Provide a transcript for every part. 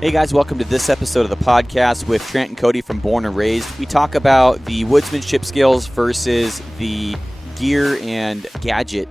Hey guys, welcome to this episode of the podcast with Trent and Cody from Born and Raised. We talk about the woodsmanship skills versus the gear and gadget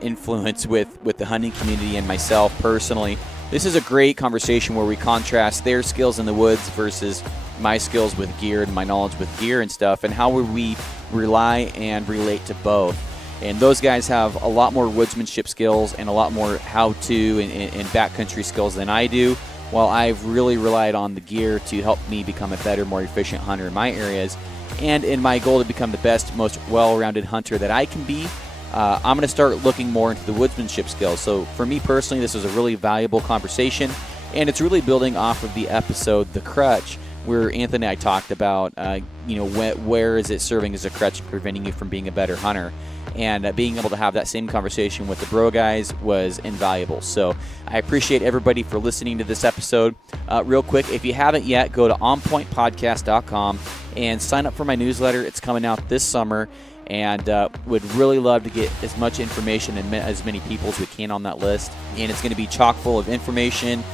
influence with the hunting community and myself personally. This is a great conversation where we contrast their skills in the woods versus my skills with gear and my knowledge with gear and stuff, and how we rely and relate to both. And those guys have a lot more woodsmanship skills and a lot more how-to and backcountry skills than I do, while I've really relied on the gear to help me become a better, more efficient hunter in my areas. And in my goal to become the best, most well-rounded hunter that I can be, I'm going to start looking more into the woodsmanship skills. So for me personally, this was a really valuable conversation, and it's really building off of the episode, The Crutch, where Anthony and I talked about, where is it serving as a crutch and preventing you from being a better hunter. And being able to have that same conversation with the bro guys was invaluable. So I appreciate everybody for listening to this episode. Real quick, if you haven't yet, go to onpointpodcast.com and sign up for my newsletter. It's coming out this summer, and would really love to get as much information and as many people as we can on that list. And it's going to be chock full of information,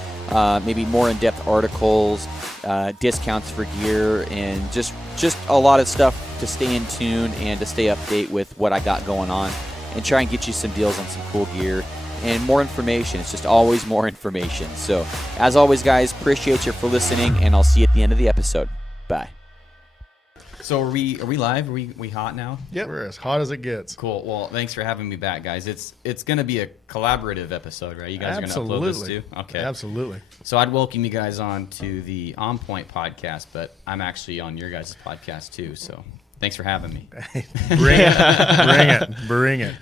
maybe more in-depth articles, discounts for gear, and just a lot of stuff to stay in tune and to stay update with what I got going on, and try and get you some deals on some cool gear and more information. It's just always more information. So as always, guys, appreciate you for listening, and I'll see you at the end of the episode. Bye. So are we live? Are we hot now? Yep, we're as hot as it gets. Cool. Well, thanks for having me back, guys. It's going to be a collaborative episode, right? You guys are going to upload this too? Okay. Absolutely. So I'd welcome you guys on to the On Point podcast, but I'm actually on your guys' podcast too, so thanks for having me. Bring it.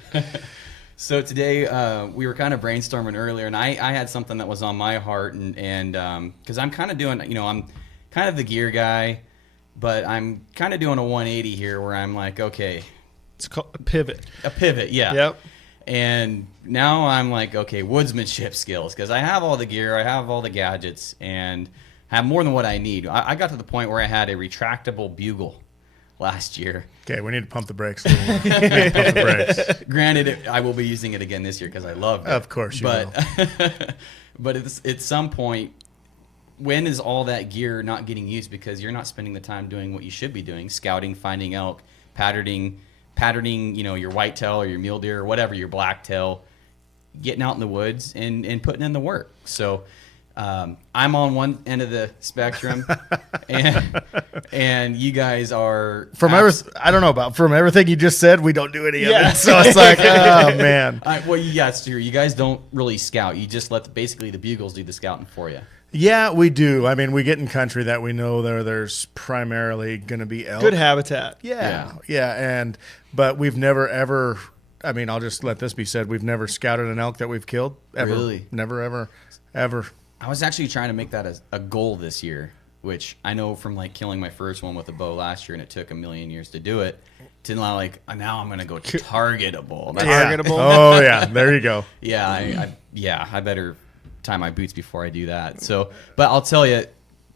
So today we were kind of brainstorming earlier, and I had something that was on my heart, and because I'm kind of doing, I'm kind of the gear guy, but I'm kind of doing a 180 here where I'm like, okay. It's called a pivot. A pivot, yeah. Yep. And now I'm like, okay, woodsmanship skills, because I have all the gear, I have all the gadgets, and have more than what I need. I got to the point where I had a retractable bugle last year. Okay, we need to pump the brakes a little. We need to pump the brakes. Granted, I will be using it again this year because I love it. Of course you will. But at some point, when is all that gear not getting used because you're not spending the time doing what you should be doing, scouting, finding elk, patterning, your whitetail or your mule deer or whatever, your blacktail, getting out in the woods and putting in the work. So I'm on one end of the spectrum, and you guys are from everything you just said. We don't do any of it, so it's like, oh man. It's true. You guys don't really scout. You just let basically the bugles do the scouting for you. Yeah, we do. I mean, we get in country that we know there's primarily going to be elk. Good habitat. Yeah. But we've never ever. I mean, I'll just let this be said. We've never scouted an elk that we've killed ever. Really? Never, ever. I was actually trying to make that a goal this year, which I know from like killing my first one with a bow last year, and it took a million years to do it. To now I'm going to go targetable. Targetable. Oh yeah, there you go. I better tie my boots before I do that. So, but I'll tell you,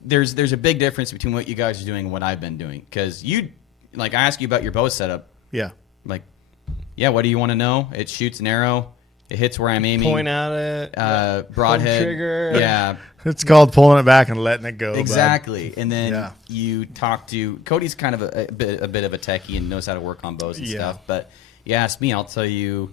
there's a big difference between what you guys are doing and what I've been doing. Because I ask you about your bow setup. Yeah. What do you want to know? It shoots an arrow. It hits where I'm aiming. Point at it. Broadhead. Trigger. Yeah. It's called pulling it back and letting it go. Exactly. Bud. And then you talk to Cody's kind of a bit of a techie and knows how to work on bows and stuff. But you ask me, I'll tell you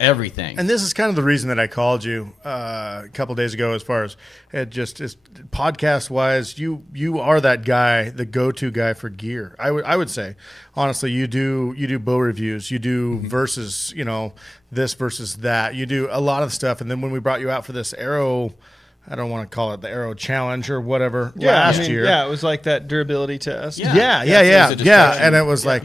everything. And this is kind of the reason that I called you a couple days ago, as far as it just is podcast wise. You are that guy, the go-to guy for gear. I would say, honestly, you do bow reviews, you do versus this versus that. You do a lot of stuff. And then when we brought you out for this arrow, I don't want to call it the arrow challenge or whatever last year. Yeah, it was like that durability test. Yeah. And it was like,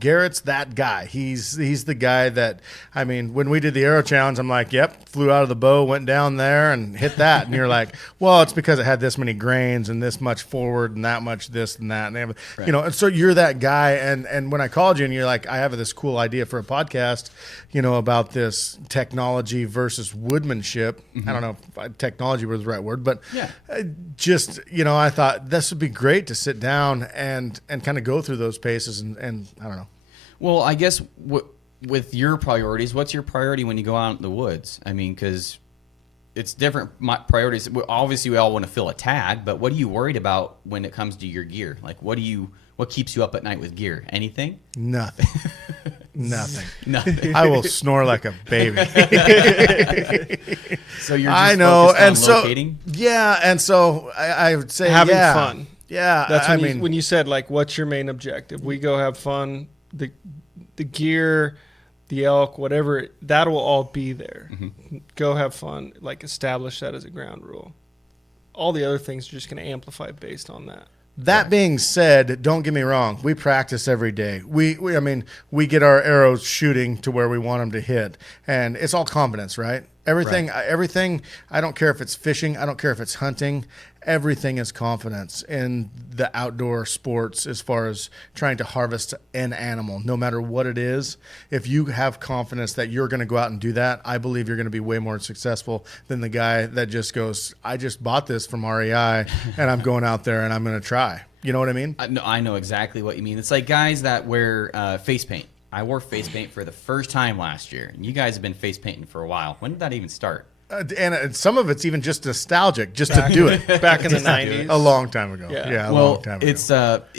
Garrett's that guy. He's the guy that, I mean, when we did the arrow challenge, I'm like, yep, flew out of the bow, went down there and hit that. And you're like, well, it's because it had this many grains and this much forward and that much this and that. And and so you're that guy. And when I called you and you're like, I have this cool idea for a podcast, about this technology versus woodmanship. I don't know if technology was the right word, but I thought this would be great to sit down and kind of go through those paces and I don't know. Well, I guess with your priorities, what's your priority when you go out in the woods? I mean, because it's different priorities. Obviously, we all want to fill a tag, but what are you worried about when it comes to your gear? Like, what keeps you up at night with gear? Anything? Nothing. Nothing. Nothing. I will snore like a baby. So you're just I know, focused on and so locating? yeah, and so I would say Having yeah. fun. Yeah, That's I when, mean, when you said, like, what's your main objective? We go have fun. The gear, the elk, whatever, that will all be there. Mm-hmm. Go have fun. Like, establish that as a ground rule. All the other things are just going to amplify based on that. That being said, don't get me wrong. We practice every day. I mean, we get our arrows shooting to where we want them to hit, and it's all confidence, right? Everything. I don't care if it's fishing. I don't care if it's hunting. Everything is confidence in the outdoor sports as far as trying to harvest an animal, no matter what it is. If you have confidence that you're going to go out and do that, I believe you're going to be way more successful than the guy that just goes, I just bought this from REI and I'm going out there and I'm going to try. You know what I mean? I know exactly what you mean. It's like guys that wear face paint. I wore face paint for the first time last year, and you guys have been face painting for a while. When did that even start? And some of it's even just nostalgic, just to do it. Back in the 90s. A long time ago. Yeah. A Well, long time ago. it's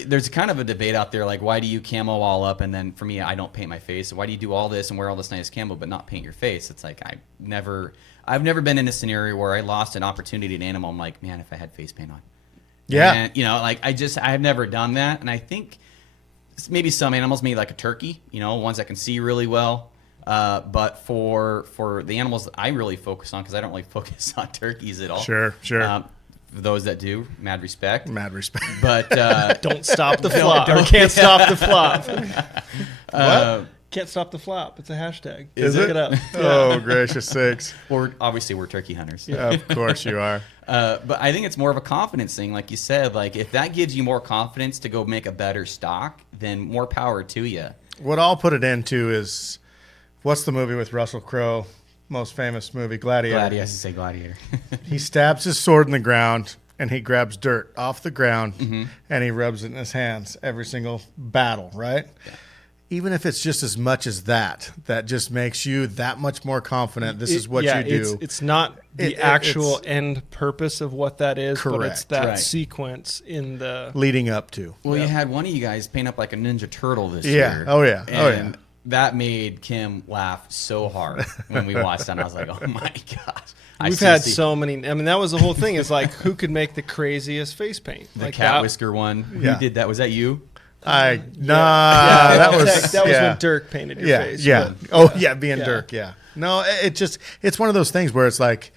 there's kind of a debate out there, like, why do you camo all up, and then for me, I don't paint my face. Why do you do all this and wear all this nice camo but not paint your face? It's like I've never been in a scenario where I lost an opportunity, an animal. I'm like, man, if I had face paint on. Yeah. And, like I've never done that, and I think maybe some animals, maybe like a turkey, ones that can see really well. But for the animals that I really focus on, because I don't really focus on turkeys at all. Sure. For those that do, mad respect. Mad respect. But Don't stop the flop. Or can't stop the flop. What? Can't stop the flop. It's a hashtag. Is Look it? it up. Oh, gracious sakes. obviously we're turkey hunters. Of course you are. But I think it's more of a confidence thing, like you said. Like, if that gives you more confidence to go make a better stock, then more power to you. What I'll put it into is, what's the movie with Russell Crowe? Most famous movie, Gladiator. Gladiator. I used to say Gladiator. He stabs his sword in the ground and he grabs dirt off the ground and he rubs it in his hands every single battle, right? Yeah. Even if it's just as much as that just makes you that much more confident. This is what you do. It's not the actual end purpose of what that is, but it's Correct. that Right. sequence in the... leading up to. Well, you had one of you guys paint up like a Ninja Turtle this Yeah. year. Oh, yeah. Oh, yeah. And that made Kim laugh so hard when we watched that. And I was like, oh, my gosh. We've had so many... I mean, that was the whole thing. Is like, who could make the craziest face paint? The like cat that, whisker one. Yeah. Who did that? Was that you? That was when Dirk painted your face. Yeah. but- Oh, yeah, being Yeah. Dirk, yeah. No, it's one of those things where it's like,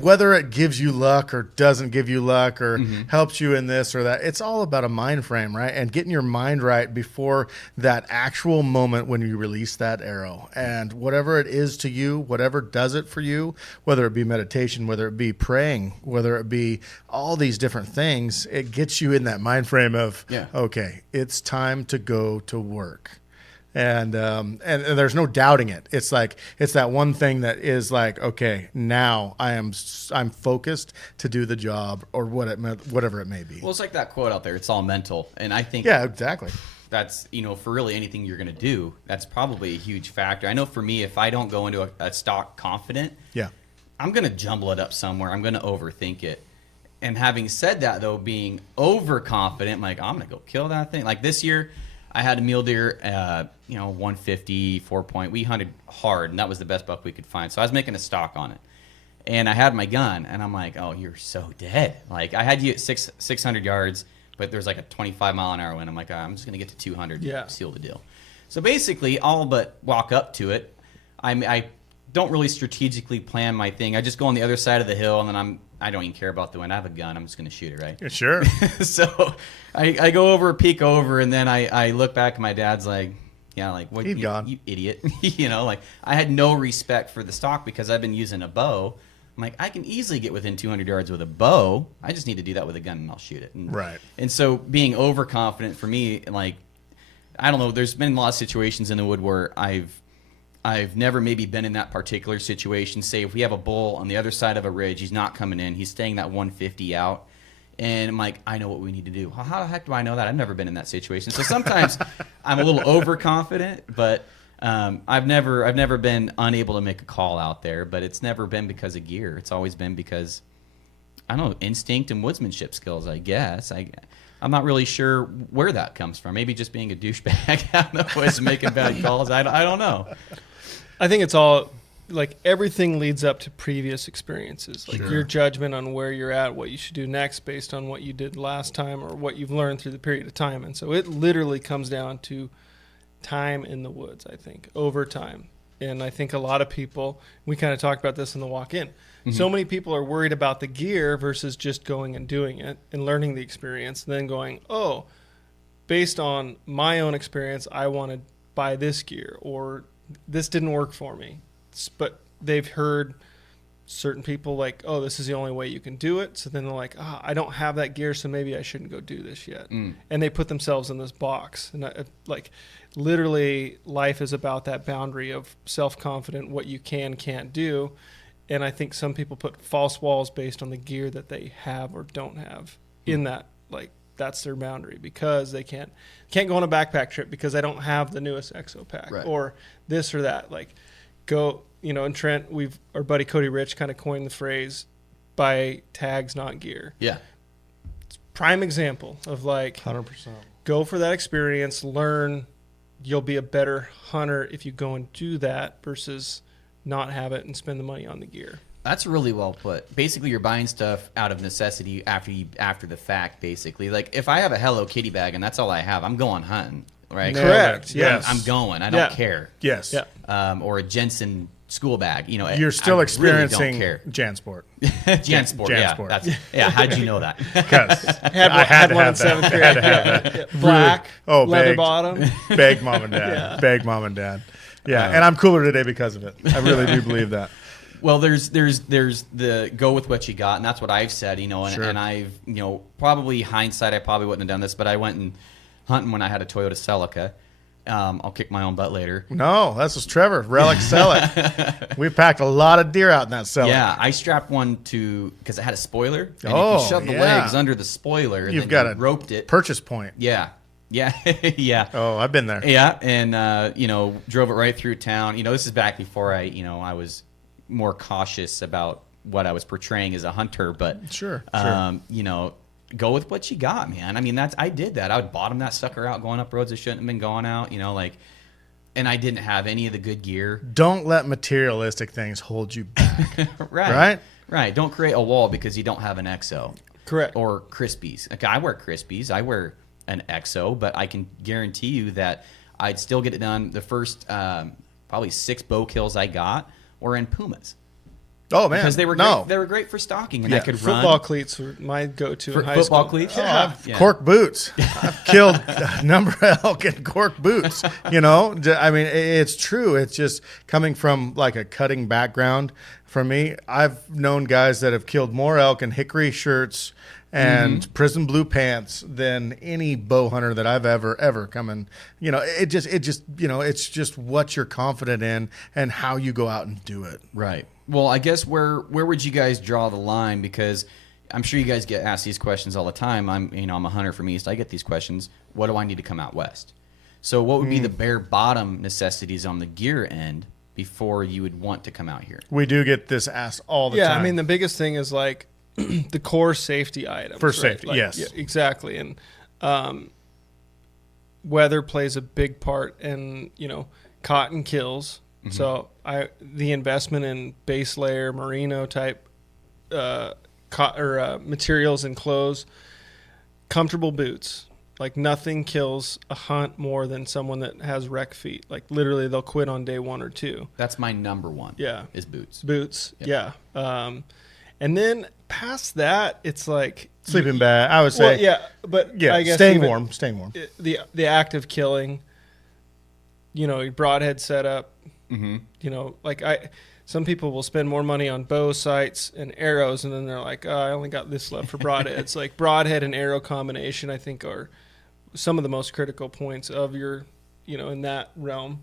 whether it gives you luck or doesn't give you luck or helps you in this or that, it's all about a mind frame, right? And getting your mind right before that actual moment when you release that arrow. And whatever it is to you, whatever does it for you, whether it be meditation, whether it be praying, whether it be all these different things, it gets you in that mind frame of, okay, it's time to go to work. And there's no doubting it. It's like, it's that one thing that is like, okay, now I'm focused to do the job or whatever it may be. Well, it's like that quote out there. It's all mental. And I think Yeah, exactly. that's, for really anything you're going to do, that's probably a huge factor. I know for me, if I don't go into a stock confident, Yeah. I'm going to jumble it up somewhere. I'm going to overthink it. And having said that, though, being overconfident, like, I'm going to go kill that thing. Like this year, I had a mule deer, 150, 4-point. We hunted hard, and that was the best buck we could find. So I was making a stock on it. And I had my gun, and I'm like, oh, you're so dead. Like, I had you at 600 yards, but there's like a 25-mile-an-hour wind. I'm like, I'm just going to get to 200 Yeah. seal the deal. So basically, all but walk up to it. I don't really strategically plan my thing. I just go on the other side of the hill, and then I don't even care about the wind. I have a gun. I'm just going to shoot it, right? Yeah, sure. So I go over, peek over, and then I look back, and my dad's like, yeah, like, what? He's gone. You idiot. Like, I had no respect for the stock because I've been using a bow. I'm like, I can easily get within 200 yards with a bow. I just need to do that with a gun, and I'll shoot it. Right. And so being overconfident for me, like, I don't know, there's been a lot of situations in the wood where I've never maybe been in that particular situation. Say if we have a bull on the other side of a ridge, he's not coming in, he's staying that 150 out. And I'm like, I know what we need to do. How the heck do I know that? I've never been in that situation. So sometimes I'm a little overconfident, but I've never been unable to make a call out there, but it's never been because of gear. It's always been because, I don't know, instinct and woodsmanship skills, I guess. I'm not really sure where that comes from. Maybe just being a douchebag out in the woods making bad calls. I don't know. I think it's all, like, everything leads up to previous experiences. Like, your judgment on where you're at, what you should do next based on what you did last time or what you've learned through the period of time. And so it literally comes down to time in the woods, I think, over time. And I think a lot of people, we kind of talked about this in the walk-in. Mm-hmm. So many people are worried about the gear versus just going and doing it and learning the experience, and then going, oh, based on my own experience, I want to buy this gear, or this didn't work for me. But they've heard certain people like, oh, this is the only way you can do it. So then they're like, I don't have that gear, so maybe I shouldn't go do this yet. And they put themselves in this box. And literally, life is about that boundary of self-confident, what you can't do. And I think some people put false walls based on the gear that they have or don't have in that, like, that's their boundary, because they can't go on a backpack trip because I don't have the newest EXO pack or this or that. Like, go, and Trent, our buddy Cody Rich kind of coined the phrase, buy tags, not gear. Yeah. It's prime example of, like, 100%. Go for that experience, learn. You'll be a better hunter if you go and do that versus not have it and spend the money on the gear. That's really well put. Basically, you're buying stuff out of necessity after the fact, basically. Like, if I have a Hello Kitty bag and that's all I have, I'm going hunting, right? Correct. Yes. I'm going. I don't care. Yes. Yeah. Or a Jensen school bag. You're still experiencing really Jansport. Jansport, Jansport. Yeah. How'd you know that? Because I had one in 7th grade. I had to have that. Black, leather begged. bottom. Begged mom and dad. Begged mom and dad. Yeah, and I'm cooler today because of it. I really do believe that. Well, there's the go with what you got, and that's what I've said, and I've, probably hindsight, I probably wouldn't have done this, but I went and hunting when I had a Toyota Celica. I'll kick my own butt later. No, that's just Trevor. Relic Celic. We packed a lot of deer out in that Celic. Yeah, I strapped one because it had a spoiler, and if you shove the legs under the spoiler, you've and got then you roped it. Purchase point. Yeah. Yeah. Oh, I've been there. Yeah, and drove it right through town. This is back before I was more cautious about what I was portraying as a hunter, but sure. Go with what you got, man. I mean, I did that. I would bottom that sucker out going up roads that shouldn't have been going out, and I didn't have any of the good gear. Don't let materialistic things hold you back. Right. Don't create a wall because you don't have an EXO. Correct. Or Crispies. Okay, I wear Crispies. I wear an EXO, but I can guarantee you that I'd still get it done. The first probably 6 bow kills I got were in Pumas. Oh man, because they were great. They were great for stalking, and I could run. Football cleats were my go-to in high school. Football cleats, cork boots. I've killed a number of elk in cork boots. I mean, it's true. It's just coming from like a cutting background. For me, I've known guys that have killed more elk in hickory shirts and prison blue pants than any bow hunter that I've ever come in. It's just what you're confident in and how you go out and do it. Right. Well, I guess where would you guys draw the line? Because I'm sure you guys get asked these questions all the time. I'm a hunter from East. I get these questions. What do I need to come out West? So what would be the bare bottom necessities on the gear end before you would want to come out here? We do get this asked all the time. Yeah, I mean, the biggest thing is like the core safety items. For safety, yes. Yeah, exactly. And weather plays a big part in, cotton kills. Mm-hmm. So the investment in base layer, merino type materials and clothes, comfortable boots. Like nothing kills a hunt more than someone that has wreck feet. Like literally they'll quit on day 1 or 2. That's my number one. Yeah. Is boots. Yep. Yeah. And then past that, it's like sleeping bag. I would say. Well, yeah, but yeah, I guess staying warm. The active killing. Your broadhead setup. Mm-hmm. Some people will spend more money on bow sights and arrows, and then they're like, I only got this left for broadheads. Like broadhead and arrow combination, I think, are some of the most critical points of your, in that realm.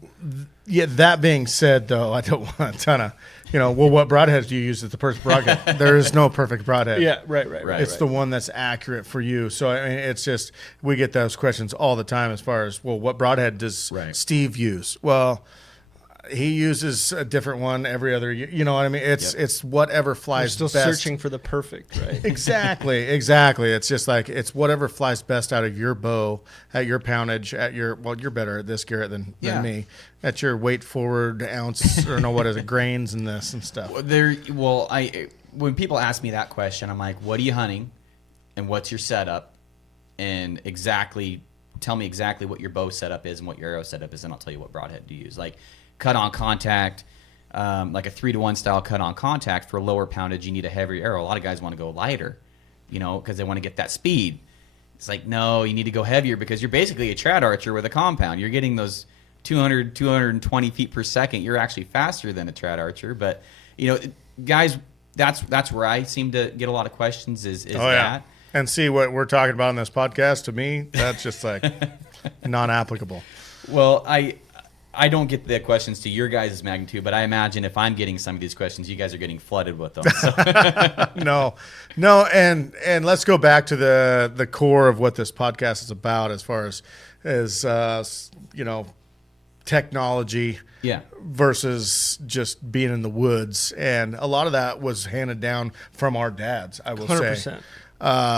Yeah. That being said, though, I don't want a ton of, what broadheads do you use as the perfect broadhead? There is no perfect broadhead. Yeah. Right. It's the one that's accurate for you. So I mean, it's just we get those questions all the time as far as what broadhead does Steve use? Well, He uses a different one every other year. You know what I mean? It's whatever We're flies still best. searching for the perfect, right? Exactly. It's just like it's whatever flies best out of your bow at your poundage at your. Well, you're better at this, Garrett, than me. At your weight forward ounce or what is it, grains and this and stuff. When people ask me that question, I'm like, what are you hunting, and what's your setup, and tell me exactly what your bow setup is and what your arrow setup is, and I'll tell you what broadhead to use. Like cut on contact, like a 3-to-1 style cut on contact for lower poundage, you need a heavier arrow. A lot of guys want to go lighter, because they want to get that speed. It's like, no, you need to go heavier because you're basically a trad archer with a compound. You're getting those 200, 220 feet per second. You're actually faster than a trad archer. But, guys, that's where I seem to get a lot of questions is that. And see what we're talking about in this podcast, to me, that's just like non-applicable. Well, I don't get the questions to your guys' magnitude, but I imagine if I'm getting some of these questions, you guys are getting flooded with them. So. No, and let's go back to the core of what this podcast is about, as far as technology versus just being in the woods, and a lot of that was handed down from our dads. I will 100%. Say,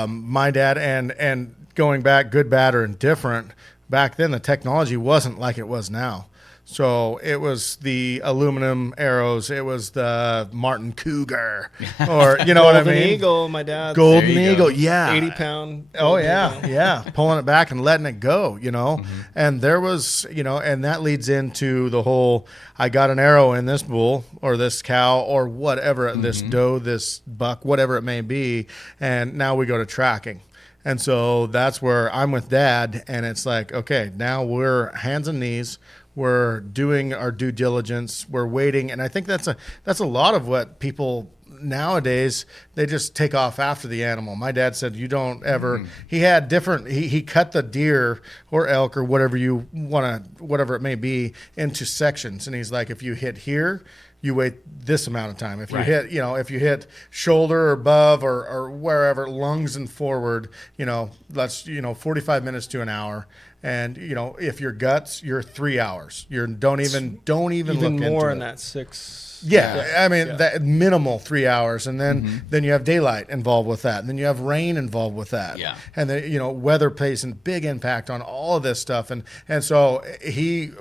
my dad, and going back, good, bad, or indifferent. Back then, the technology wasn't like it was now. So it was the aluminum arrows. It was the Martin Cougar, or you know what I mean? Golden Eagle, my dad. Golden Eagle, yeah. 80-pound. Oh yeah, pulling it back and letting it go, Mm-hmm. And there was, and that leads into the whole. I got an arrow in this bull or this cow or whatever, this doe, this buck, whatever it may be, and now we go to tracking. And so that's where I'm with Dad, and it's like, okay, now we're hands and knees. We're doing our due diligence. We're waiting, and I think that's a lot of what people nowadays, they just take off after the animal. My dad said you don't ever. He had different. He cut the deer or elk or whatever you want to, whatever it may be, into sections, and he's like, if you hit here, you wait this amount of time. If you hit, if you hit shoulder or above or wherever, lungs and forward, that's 45 minutes to an hour. And if your guts, you're 3 hours. Don't even look into more it. in that 6. Yeah, I mean that minimal 3 hours, and then you have daylight involved with that, and then you have rain involved with that, and then weather plays a big impact on all of this stuff, and so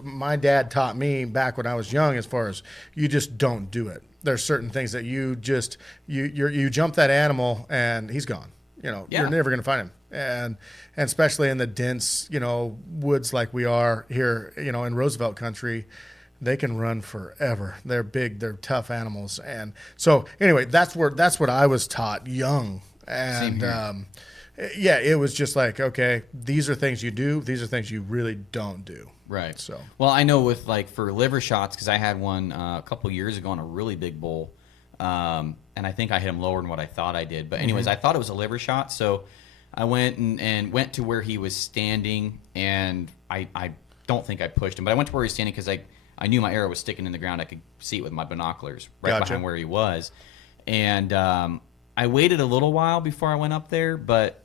my dad taught me back when I was young, as far as you just don't do it. There's certain things that you just you jump that animal and he's gone. You're never going to find him, and especially in the dense woods like we are here, in Roosevelt country. They can run forever. They're big. They're tough animals. And so anyway, that's what I was taught young. And it was just like, okay, these are things you do. These are things you really don't do. Right. So, well, I know with for liver shots, because I had one a couple years ago on a really big bull, and I think I hit him lower than what I thought I did. But anyways, I thought it was a liver shot. So I went and went to where he was standing, and I don't think I pushed him, but I went to where he was standing because I knew my arrow was sticking in the ground. I could see it with my binoculars right behind where he was. And I waited a little while before I went up there. But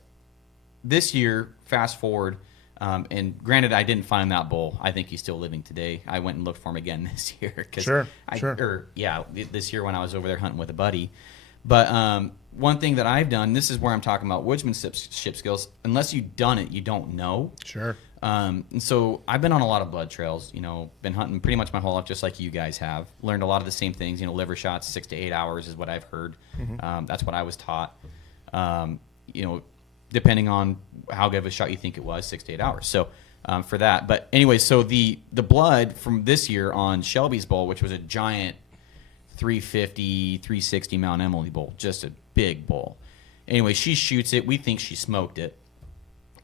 this year, fast forward, and granted, I didn't find that bull. I think he's still living today. I went and looked for him again this year. This year when I was over there hunting with a buddy. But one thing that I've done, this is where I'm talking about woodsmanship skills. Unless you've done it, you don't know. Sure. And so I've been on a lot of blood trails, been hunting pretty much my whole life, just like you guys have. Learned a lot of the same things, liver shots, 6 to 8 hours is what I've heard. That's what I was taught. Depending on how good of a shot you think it was, 6 to 8 hours. So for that. But anyway, so the blood from this year on Shelby's bull, which was a giant 350, 360 Mount Emily bull, just a big bull. Anyway, she shoots it. We think she smoked it.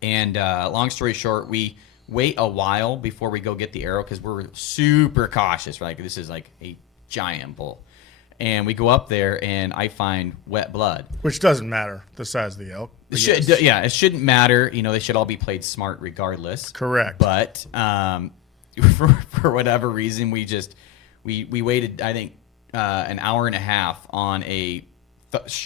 And long story short, we wait a while before we go get the arrow because we're super cautious. We're like, this is like a giant bull. And we go up there, and I find wet blood. Which doesn't matter, the size of the elk. It shouldn't matter. They should all be played smart regardless. Correct. But for whatever reason, we waited, I think, an hour and a half on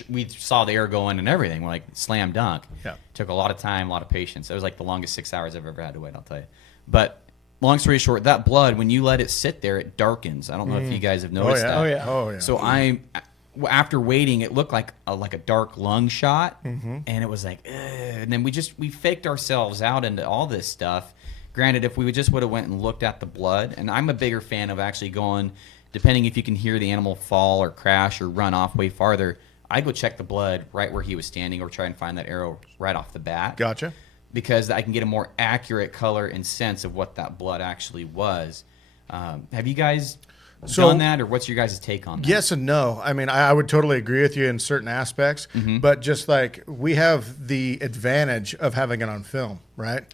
we saw the arrow go in and everything. We're like, slam dunk. Yeah. Took a lot of time, a lot of patience. It was like the longest 6 hours I've ever had to wait, I'll tell you. But long story short, that blood, when you let it sit there, it darkens. I don't know if you guys have noticed that. Oh yeah. So after waiting, it looked like a dark lung shot, and it was like, ugh. And then we faked ourselves out into all this stuff. Granted, if we would have went and looked at the blood, and I'm a bigger fan of actually going, depending if you can hear the animal fall or crash or run off way farther, I go check the blood right where he was standing or try and find that arrow right off the bat. Gotcha. Because I can get a more accurate color and sense of what that blood actually was. Have you guys done that, or what's your guys' take on that? Yes and no. I mean, I would totally agree with you in certain aspects, but just like we have the advantage of having it on film, right?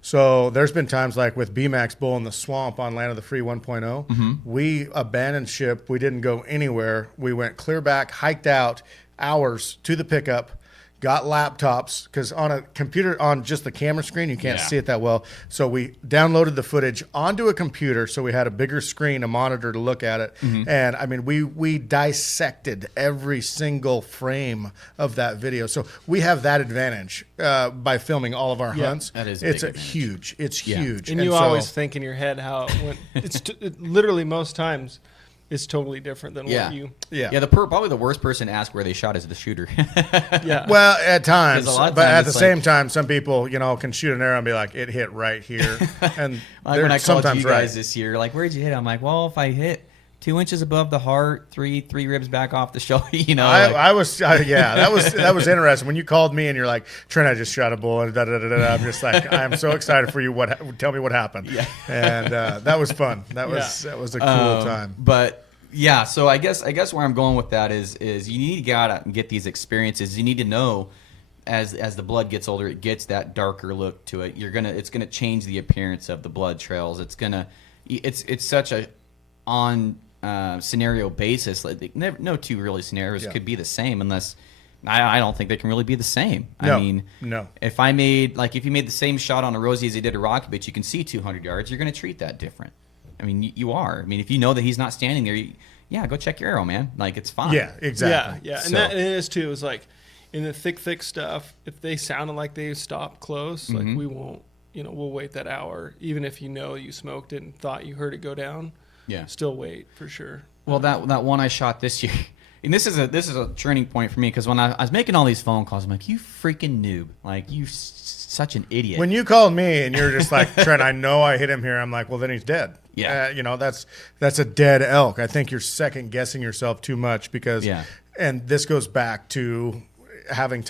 So there's been times like with B-Max Bull in the swamp on Land of the Free 1.0, we abandoned ship. We didn't go anywhere. We went clear back, hiked out hours to the pickup, got laptops, because on a computer, on just the camera screen, you can't see it that well. So we downloaded the footage onto a computer, so we had a bigger screen, a monitor to look at it. And I mean, we dissected every single frame of that video. So we have that advantage by filming all of our hunts. That is huge. It's huge. And you always think in your head how it went. It literally most times it's totally different than what you. Probably the worst person to ask where they shot is the shooter. Well, at times, but at the same time, some people, can shoot an arrow and be like, it hit right here. And like when I called you guys this year, like, where'd you hit? I'm like, well, if I hit 2 inches above the heart, three ribs back off the shoulder, that was interesting when you called me and you're like, Trent, I just shot a bull, and I'm just like, I'm so excited for you. Tell me what happened. Yeah. And that was fun. That was a cool time. But yeah, so I guess where I'm going with that is you need to get out and get these experiences. You need to know as the blood gets older, it gets that darker look to it. It's gonna change the appearance of the blood trails. It's such a scenario basis. Like no two really scenarios could be the same unless I don't think they can really be the same. No. If you made the same shot on a Rosie as he did a Rocky, but you can see 200 yards, you're going to treat that different. I mean, you are. I mean, if you know that he's not standing there, go check your arrow, man. Like, it's fine. Yeah, exactly. Yeah. And that is too. Is like in the thick stuff. If they sounded like they stopped close, like we won't. We'll wait that hour, even if you smoked it and thought you heard it go down. Yeah. Still wait for sure. Well, that one I shot this year, and this is a turning point for me, because when I was making all these phone calls, I'm like, you freaking noob, like you such an idiot. When you called me and you're just like, Trent, I know I hit him here. I'm like, well, then he's dead. Yeah. That's a dead elk. I think you're second guessing yourself too much because, and this goes back to having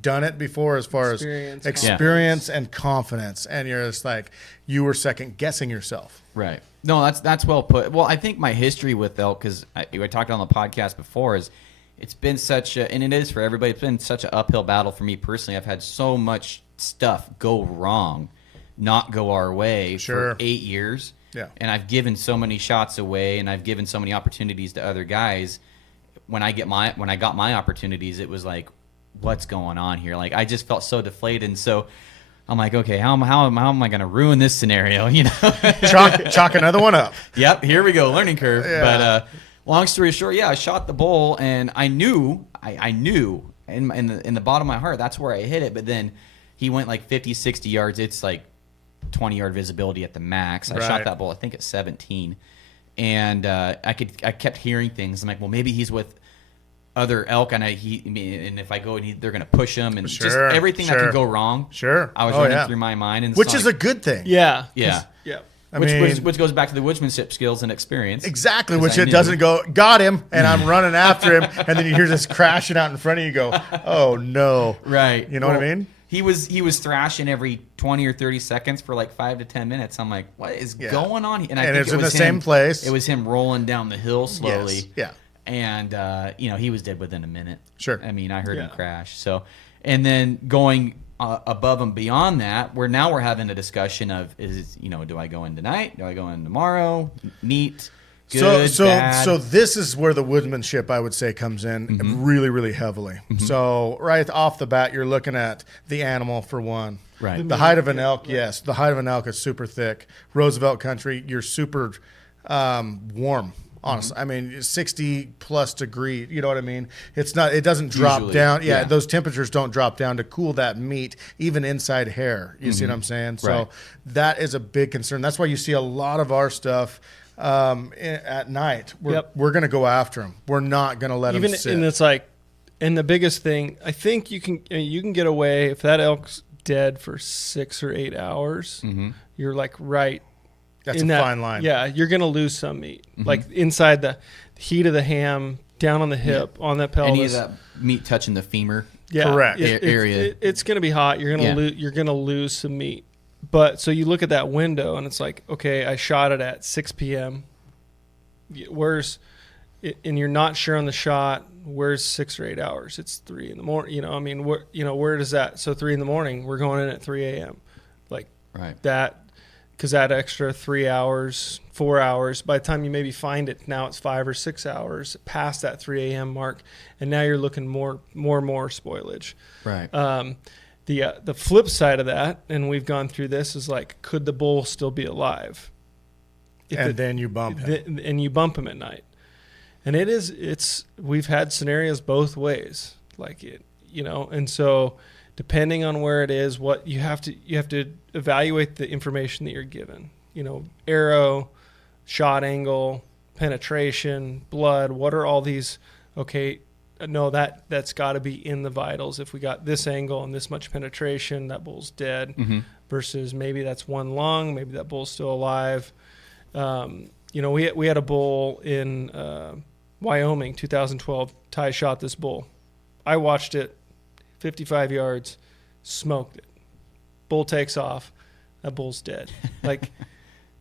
done it before, as far as experience and confidence, and you're just like, you were second guessing yourself. Right. No, that's well put. Well, I think my history with elk, because I talked on the podcast before, is it's been and it is for everybody, it's been such an uphill battle for me personally. I've had so much stuff go wrong, not go our way for 8 years. Yeah. And I've given so many shots away, and I've given so many opportunities to other guys. When I got my opportunities, it was like, what's going on here? Like, I just felt so deflated. And so I'm like, okay, how am I going to ruin this scenario? Chalk another one up. Yep. Here we go. Learning curve. Yeah. But, long story short, I shot the bull, and I knew in the bottom of my heart, that's where I hit it. But then he went like 50, 60 yards. It's like 20-yard visibility at the max. I shot that bull, I think, at 17. And I kept hearing things. I'm like, well, maybe he's with other elk, and if I go and they're going to push him, and just everything that could go wrong. Sure. I was running through my mind, and which is a good thing. Yeah. Yeah. Yeah. Which goes back to the woodsmanship skills and experience. Exactly, which it doesn't go, got him, and I'm running after him, and then you hear this crashing out in front of you, go, oh, no. Right. You know what I mean? He was thrashing every 20 or 30 seconds for like 5 to 10 minutes. I'm like, what is going on here? And I think it's in the same place. It was him rolling down the hill slowly. Yes. Yeah. And, he was dead within a minute. Sure. I mean, I heard him crash. So, and then going above and beyond that, we're having a discussion of, do I go in tonight? Do I go in tomorrow? Neat. Good, bad. So this is where the woodsmanship, I would say, comes in really, really heavily. So right off the bat, you're looking at the animal for one. Right. The hide of an elk, yes. The hide of an elk is super thick. Roosevelt country, you're super warm honestly. I mean, 60 plus degree, you know what I mean? It doesn't drop Usually, down. yeah. Those temperatures don't drop down to cool that meat, even inside hair. You see what I'm saying? So Right. that is a big concern. That's why you see a lot of our stuff at night. We're going to go after them. We're not going to let them sit. And it's like, and the biggest thing, I think you can get away if that elk's dead for 6 or 8 hours. You're like right. That's a fine line. Yeah, you're gonna lose some meat, like inside the heat of the ham, down on the hip, on that pelvis. Any of that meat touching the femur. Yeah, correct. Area. It's gonna be hot. You're gonna you're gonna lose some meat. But so you look at that window and it's like, okay, I shot it at 6 p.m. Where's, and you're not sure on the shot. Where's 6 or 8 hours? It's 3 in the morning. You know, I mean, where does that? So 3 in the morning, we're going in at 3 a.m. Like that, because that extra 3 hours, 4 hours. By the time you maybe find it, now it's 5 or 6 hours past that 3 a.m. mark, and now you're looking more spoilage. Right. The flip side of that, and we've gone through this, is like, could the bull still be alive? Then you bump him. And you bump him at night. And we've had scenarios both ways, like it, and so depending on where it is, what you have to evaluate the information that you're given, arrow, shot angle, penetration, blood, what are all these? Okay, no, that's got to be in the vitals. If we got this angle and this much penetration, that bull's dead, versus maybe that's one lung, maybe that bull's still alive. We had a bull in Wyoming, 2012. Ty shot this bull. I watched it, 55 yards, smoked it. Bull takes off. That bull's dead. Like,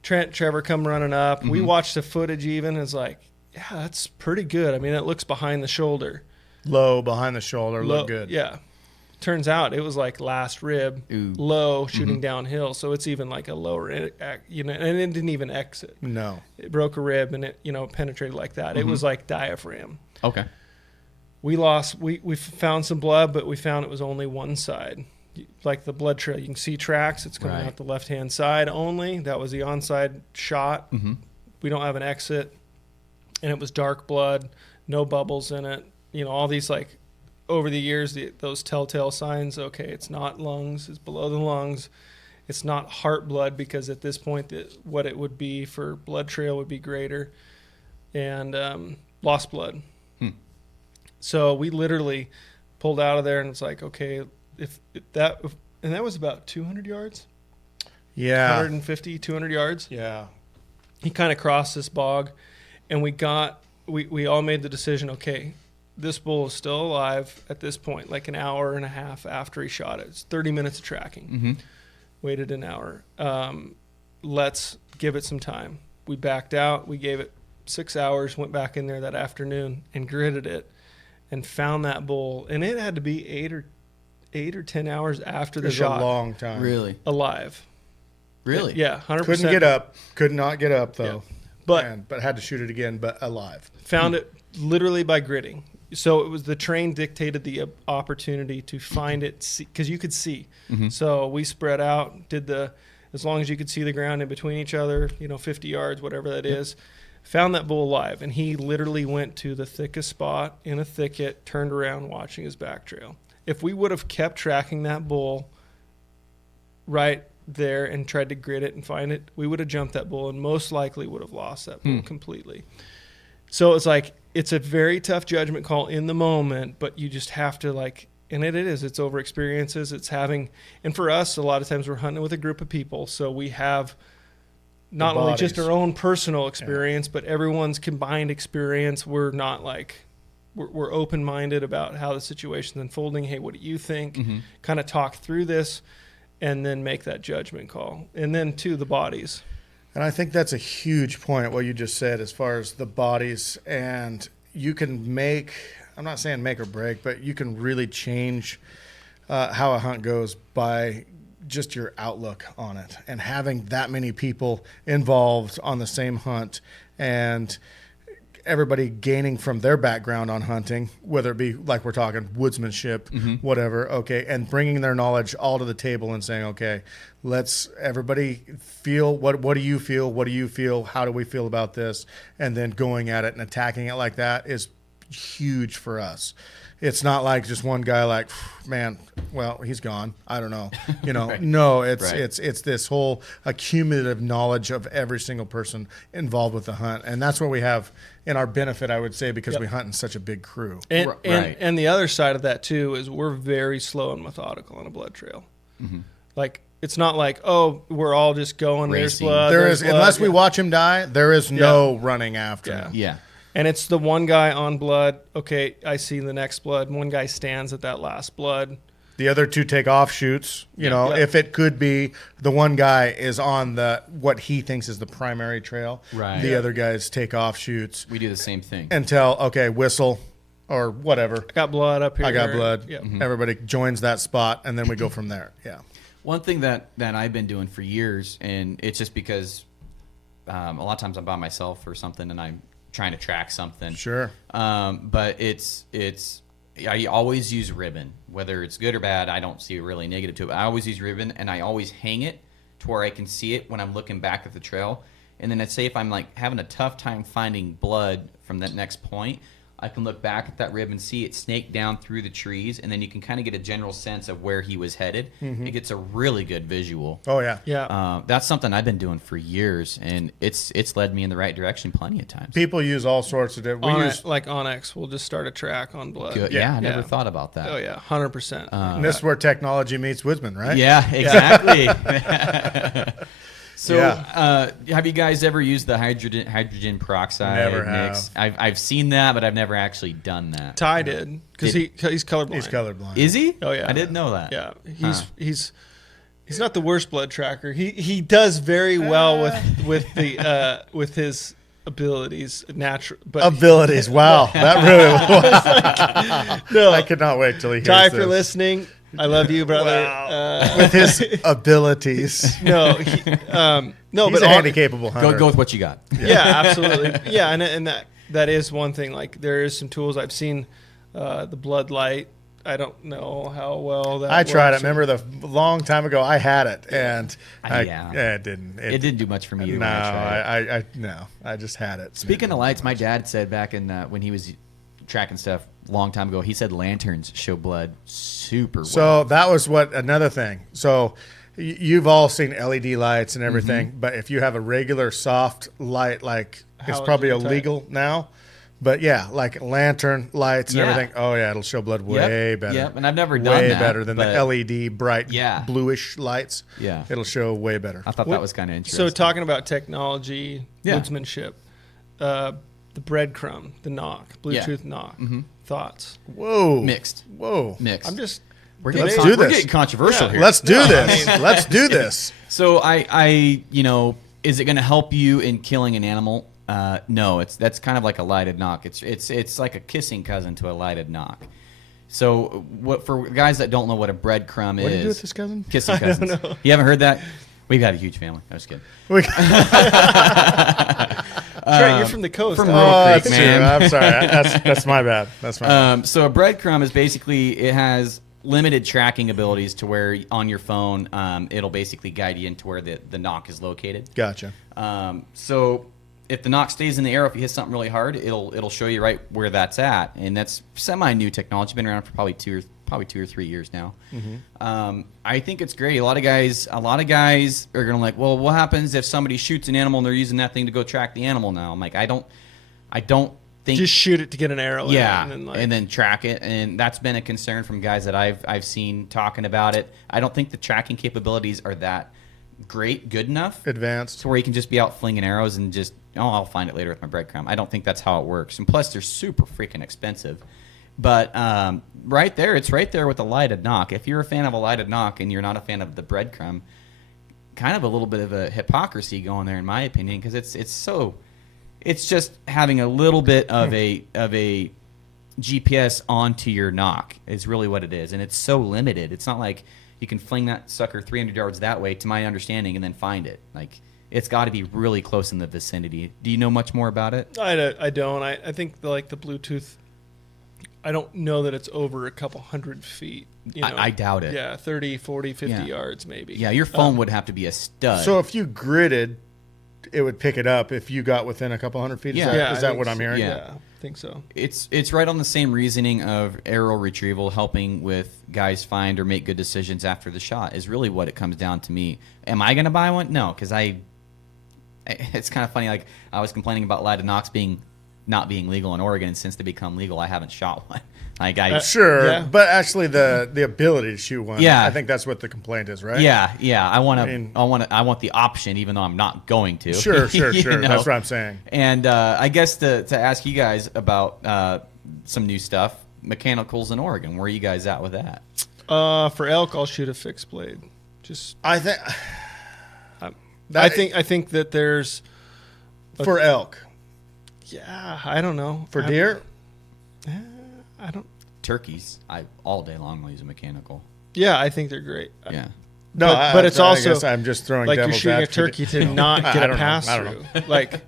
Trevor come running up. We watched the footage even. It's like, yeah, that's pretty good. I mean, it looks behind the shoulder. Low behind the shoulder, look good. Yeah. Turns out it was like last rib, low, shooting downhill. So it's even like a lower, and it didn't even exit. No. It broke a rib and it, penetrated like that. It was like diaphragm. Okay. We found some blood, but we found it was only one side. Like the blood trail, you can see tracks. It's coming out the left-hand side only. That was the onside shot. We don't have an exit. And it was dark blood, no bubbles in it. All these, like, over the years, those telltale signs. Okay, it's not lungs, it's below the lungs. It's not heart blood, because at this point, what it would be for blood trail would be greater. And lost blood. So we literally pulled out of there, and it's like, okay, if that was about 200 yards. Yeah. 150, 200 yards. Yeah. He kind of crossed this bog, and we all made the decision, okay, this bull is still alive at this point, like an hour and a half after he shot it. It's 30 minutes of tracking. Waited an hour. Let's give it some time. We backed out. We gave it 6 hours, went back in there that afternoon and gridded it and found that bull. And it had to be 8 or 10 hours after the shot. A long time. Really? Alive. Really? Yeah, 100%. Couldn't get up. Could not get up, though. Yeah. But had to shoot it again, but alive. Found it literally by gridding. So it was the terrain dictated the opportunity to find it, because you could see. So we spread out, as long as you could see the ground in between each other, 50 yards, whatever that is. Found that bull alive, and he literally went to the thickest spot in a thicket, turned around, watching his back trail. If we would have kept tracking that bull right there and tried to grid it and find it, we would have jumped that bull and most likely would have lost that bull completely. So it's like, it's a very tough judgment call in the moment, but you just have to, like, and it's over experiences. It's having, and for us, a lot of times we're hunting with a group of people. So we have not only just our own personal experience, but everyone's combined experience. We're not like, we're open-minded about how the situation's unfolding. Hey, what do you think? Kind of talk through this and then make that judgment call. And then to the bodies. And I think that's a huge point, what you just said, as far as the bodies. And you can I'm not saying make or break, but you can really change how a hunt goes by just your outlook on it. And having that many people involved on the same hunt and everybody gaining from their background on hunting, whether it be like we're talking woodsmanship, whatever, okay, and bringing their knowledge all to the table and saying, okay, let's everybody feel what do you feel? What do you feel? How do we feel about this? And then going at it and attacking it like that is huge for us. It's not like just one guy like, man, well, he's gone. I don't know. Right. No, it's Right. it's this whole accumulative knowledge of every single person involved with the hunt. And that's what we have in our benefit, I would say, because we hunt in such a big crew. And, Right. and the other side of that too is we're very slow and methodical on a blood trail. Like it's not like, oh, we're all just going, there's Racing. blood. There there's is, blood. unless we watch him die, there is no running after Yeah. him. Yeah. And it's the one guy on blood. Okay, I see the next blood. One guy stands at that last blood. The other two take offshoots. Yeah. If it could be the one guy is on the what he thinks is the primary trail, Right. the Yeah. other guys take offshoots We do the same thing. until whistle or whatever. I got blood up here. I got blood. Yep. Everybody joins that spot, and then we go from there. Yeah. One thing that I've been doing for years, and it's just because a lot of times I'm by myself or something, and I'm trying to track something. Sure. But I always use ribbon, whether it's good or bad. I don't see really negative to it. But I always use ribbon, and I always hang it to where I can see it when I'm looking back at the trail. And then I'd say if I'm like having a tough time finding blood from that next point, I can look back at that ribbon, see it snake down through the trees, and then you can kind of get a general sense of where he was headed. It gets a really good visual. Oh yeah. Yeah. That's something I've been doing for years, and it's led me in the right direction plenty of times. People use all sorts of different. Like Onyx, we'll just start a track on blood. Good. Yeah. Yeah, I never Yeah. thought about that. Oh yeah, 100%. And this is where technology meets woodsman, right? Yeah, exactly. So, Yeah. have you guys ever used the hydrogen peroxide Never mix? I've seen that, but I've never actually done that. Ty did because he's colorblind. He's colorblind. Is he? Oh yeah, I didn't know that. Yeah, he's not the worst blood tracker. He does very well with his abilities, natural. But Abilities. Wow, that really was. no, I could not wait till he hears Ty this. for listening. I love you, brother. With his abilities. No, no, He's but a handy-capable hunter. Go with what you got. Yeah, absolutely. Yeah, and that is one thing. Like there is some tools I've seen. The blood light. I don't know how well that. I tried it. works. Remember the long time ago, I had it, and Yeah. it didn't. It didn't do much for me. No, when I tried it. I just had it. Speaking of lights, my dad said back in when he was tracking stuff a long time ago, he said lanterns show blood super well. So that was another thing. So you've all seen LED lights and everything, but if you have a regular soft light, like it's probably Halogen type. illegal now. But yeah, like lantern lights and Yeah. everything. Oh yeah, it'll show blood way better. Yep, and I've never done way that. better than the but LED bright Yeah. bluish lights. Yeah. It'll show way better. I thought that was kind of interesting. So talking about technology, Yeah. woodsmanship, the breadcrumb, the knock, Bluetooth knock, thoughts. Whoa. Mixed. Whoa. Mixed. I'm just We're Let's getting, do we're this. getting controversial Yeah. here. Let's do this. Let's do this. So I is it going to help you in killing an animal? No, that's kind of like a lighted knock. It's like a kissing cousin to a lighted knock. So what for guys that don't know what a breadcrumb What is? do you do with this cousin? Kissing cousins. You haven't heard that? We've got a huge family. I'm just kidding. Trent, you're from the coast. from huh? Myrtle Creek, that's man. true. I'm sorry. That's my bad. That's my bad. So a breadcrumb is basically it has limited tracking abilities to where on your phone it'll basically guide you into where the knock is located. Gotcha. So if the knock stays in the air, if you hit something really hard, it'll show you right where that's at, and that's semi-new technology. Been around for probably two or 3 years now. I think it's great. A lot of guys are gonna like, well, what happens if somebody shoots an animal and they're using that thing to go track the animal now? I'm like, I don't think Just shoot it to get an arrow. yeah, in, and then track it, and that's been a concern from guys that I've seen talking about it. I don't think the tracking capabilities are that good enough Advanced. to where you can just be out flinging arrows and just I'll find it later with my breadcrumb. I don't think that's how it works, and plus they're super freaking expensive. But it's right there with a lighted knock. If you're a fan of a lighted knock and you're not a fan of the breadcrumb, kind of a little bit of a hypocrisy going there, in my opinion, because it's just having a little bit of a GPS onto your knock is really what it is, and it's so limited. It's not like you can fling that sucker 300 yards that way, to my understanding, and then find it. Like it's got to be really close in the vicinity. Do you know much more about it? I don't. I think the Bluetooth, I don't know that it's over a couple 100 feet. I doubt it. Yeah, 30, 40, 50 Yeah. yards maybe. Yeah, your phone would have to be a stud. So if you gridded, it would pick it up if you got within a couple 100 feet. Is Yeah. that, Yeah, is I that think what so. I'm hearing? Yeah. I think so. It's right on the same reasoning of arrow retrieval, helping with guys find or make good decisions after the shot is really what it comes down to me. Am I going to buy one? No, because it's kind of funny. Like I was complaining about Lighted Knox not being legal in Oregon, and since they become legal, I haven't shot one. Like Sure, Yeah. but actually the ability to shoot one. Yeah. I think that's what the complaint is, right? yeah. I mean- want the option, even though I'm not going to. Sure. You know? That's what I'm saying. And I guess to ask you guys about some new stuff, mechanicals in Oregon. Where are you guys at with that? For elk, I'll shoot a fixed blade. Just I think I think that there's for elk, I don't know. for deer. I don't. Turkeys, all day long I'll use a mechanical. Yeah, I think they're great. Yeah. No, but it's I also guess I'm just throwing like you're devil's shooting a advocate. turkey to not I get don't a know. pass I don't through. Like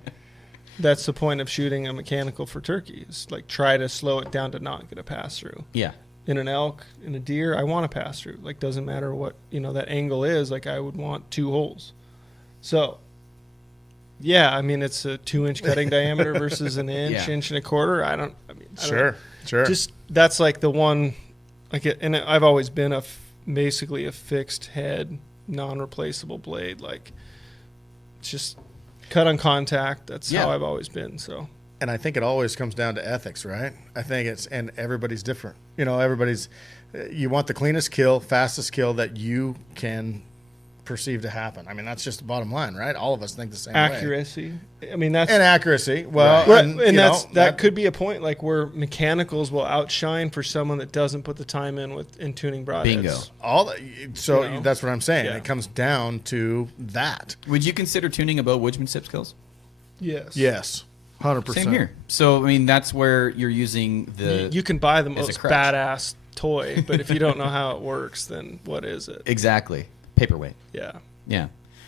that's the point of shooting a mechanical for turkeys. Like try to slow it down to not get a pass through. Yeah. In an elk, in a deer, I want a pass through. Like doesn't matter what that angle is. Like I would want 2 holes. So. Yeah, I mean it's a 2-inch cutting diameter versus an inch, Yeah. inch and a quarter. I don't Sure. Just that's like the one, and I've always been basically a fixed head, non-replaceable blade. Like it's just cut on contact. That's Yeah. how I've always been. So And I think it always comes down to ethics, right? I think and everybody's different. Everybody's, you want the cleanest kill, fastest kill that you can perceive to happen. I mean, that's just the bottom line, right? All of us think the same way. accuracy. I mean that's And accuracy. Well, Right. and, And that that could be a point, like where mechanicals will outshine for someone that doesn't put the time in tuning broadheads. Bingo. So that's what I'm saying. Yeah. It comes down to that. Would you consider tuning a bow woodsmanship skills? Yes. Yes, 100%. Same here. So I mean that's where you're using the You can buy the as a most crutch. badass toy, but if you don't know how it works, then what is it? exactly paperweight. Yeah. Yeah.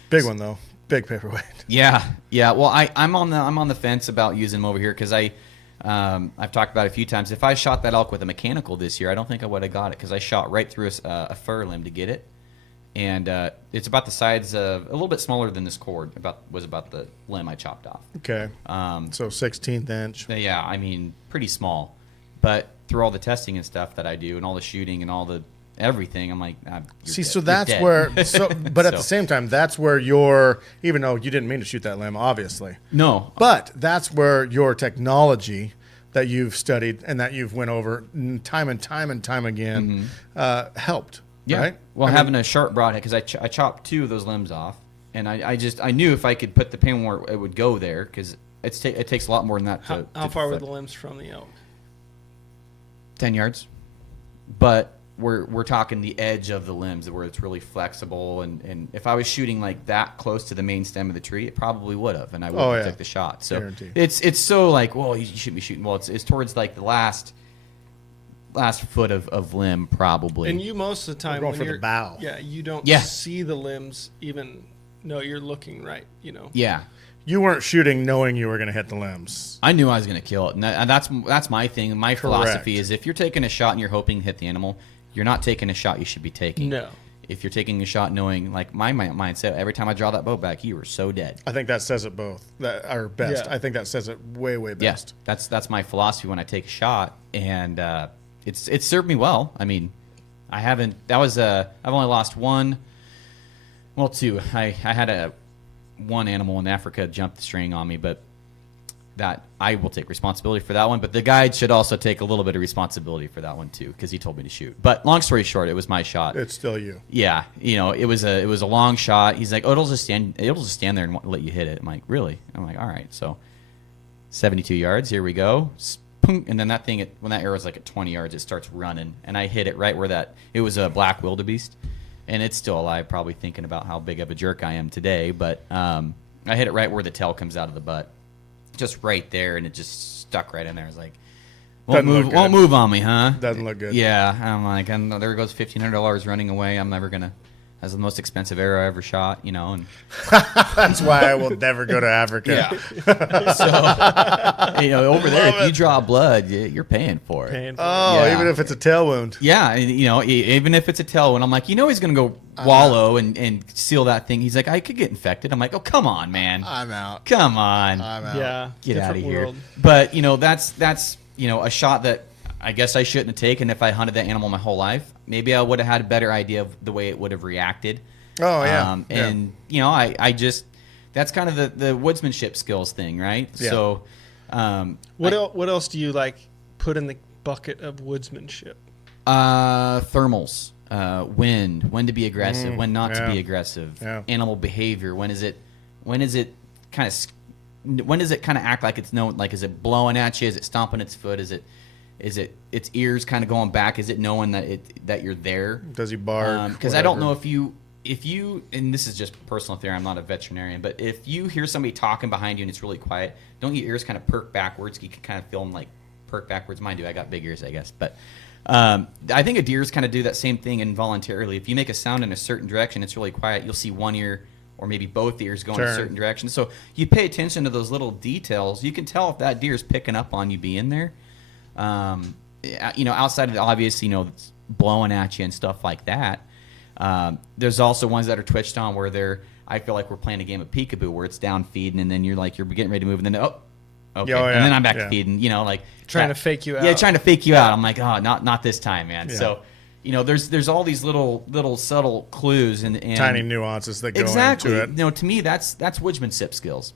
Big one though. Big paperweight. Yeah. Well, I'm on the fence about using them over here because I've talked about it a few times. If I shot that elk with a mechanical this year, I don't think I would have got it because I shot right through a fir limb to get it, and it's about the size of a little bit smaller than this cord. Was about the limb I chopped off. Okay. So 16th inch. Yeah, I mean pretty small, but through all the testing and stuff that I do and all the shooting and all the everything, I'm like, See, so that's where. But at the same time, that's where even though you didn't mean to shoot that limb, obviously. no. But that's where your technology that you've studied and that you've went over time and time again helped. Yeah. Right? Well, having a sharp broadhead because I chopped 2 of those limbs off, and I knew if I could put the pin where it would go there because it takes a lot more than that. How far were the limbs from the elk? 10 yards, but we're talking the edge of the limbs where it's really flexible, and if I was shooting like that close to the main stem of the tree, it probably would have, and I would have took the shot. So Guaranteed. it's so like, well, you shouldn't be shooting. Well, it's towards like the last foot of limb probably. And you most of the time going when for the you're bow. Yeah, you don't Yeah. see the limbs even. No, you're looking right. Yeah. You weren't shooting knowing you were going to hit the limbs. I knew I was going to kill it, and that's my thing. My philosophy is if you're taking a shot and you're hoping to hit the animal, you're not taking a shot you should be taking. No. If you're taking a shot knowing, like my mindset, every time I draw that bow back, you were so dead. I think that says it both. That are best. Yeah. I think that says it way best. Yeah, that's my philosophy when I take a shot, and it's served me well. I mean, I've only lost 1, well 2. I had one animal in Africa jump the string on me, but that I will take responsibility for that one. But the guide should also take a little bit of responsibility for that one too, because he told me to shoot. But long story short, it was my shot. It's still you. Yeah, it was a long shot. He's like, oh, it'll just stand there and let you hit it. I'm like, really? I'm like, all right. So 72 yards. Here we go. Spunk, and then that thing, when that arrow's like at 20 yards, it starts running, and I hit it right where it was a black wildebeest, and it's still alive, probably thinking about how big of a jerk I am today. But I hit it right where the tail comes out of the butt, just right there, and it just stuck right in there. I was like, won't move on me, huh? Doesn't look good. Yeah, I'm like, there goes $1,500 running away. I'm never gonna Has the most expensive arrow I ever shot, you know, and That's why I will never go to Africa. so you know, over there, if you draw blood, you're paying for it. Oh, Yeah. even if it's a tail wound. Yeah, and, you know, even if it's a tailwind, I'm like, you know, he's gonna go wallow and seal that thing. He's like, I could get infected. I'm like, oh, come on, man, I'm out. come on, I'm out. Yeah. get out of different here. world. But you know, that's you know, a shot that I guess I shouldn't have taken if I hunted that animal my whole life. Maybe I would have had a better idea of the way it would have reacted. Oh, yeah. And you know, I just, that's kind of the woodsmanship skills thing, right? Yeah. So, What else do you like put in the bucket of woodsmanship? thermals, when to be aggressive, when not to yeah. be aggressive, Yeah. animal behavior, when does it kind of act like it's known, like, is it blowing at you, is it stomping its foot, is it its ears kind of going back, is it knowing that you're there? Does he bark? Because I don't know if you, and this is just personal theory, I'm not a veterinarian, but if you hear somebody talking behind you and it's really quiet, don't your ears kind of perk backwards? You can kind of feel them like perk backwards. Mine do. I got big ears, I guess. But I think a deer's kind of do that same thing involuntarily. If you make a sound in a certain direction, it's really quiet, you'll see one ear or maybe both ears going in a certain direction. So you pay attention to those little details. You can tell if that deer's picking up on you being there. You know, outside of the obvious, you know, it's blowing at you and stuff like that. There's also ones that are twitched on where I feel like we're playing a game of peekaboo where it's down feeding and then you're getting ready to move and then okay, yeah. and then I'm back to feeding. You know, like Trying to fake you out. Yeah, trying to fake you out. I'm like, oh, not this time, man. Yeah. So, you know, there's all these little subtle clues and tiny nuances that go exactly. into it. You know, to me, that's woodsmanship skills.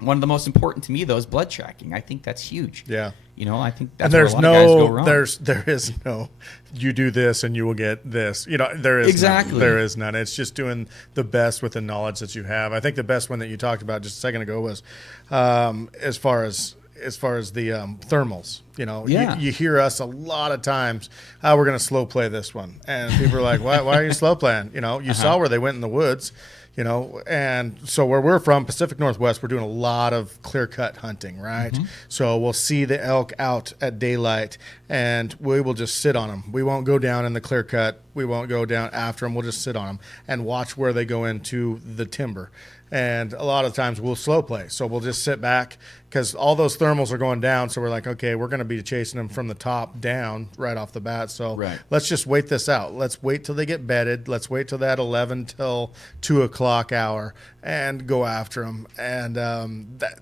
One of the most important to me, though, is blood tracking. I think that's huge. Yeah. You know, I think that's And where a lot of guys go wrong. there is no, you do this and you will get this. You know, there is Exactly. none. There is none. It's just doing the best with the knowledge that you have. I think the best one that you talked about just a second ago was, as far as the thermals. You know, Yeah. you hear us a lot of times. We're going to slow play this one, and people are like, "Why are you slow playing?" You know, you saw where they went in the woods. You know, and so where we're from, Pacific Northwest, we're doing a lot of clear-cut hunting, right? Mm-hmm. So we'll see the elk out at daylight, and we will just sit on them. We won't go down in the clear-cut. We won't go down after them. We'll just sit on them and watch where they go into the timber. And a lot of times we'll slow play. So we'll just sit back because all those thermals are going down. So we're like, okay, we're going to be chasing them from the top down right off the bat. So Right. let's just wait this out. Let's wait till they get bedded. Let's wait till that 11 till 2 o'clock hour and go after them. And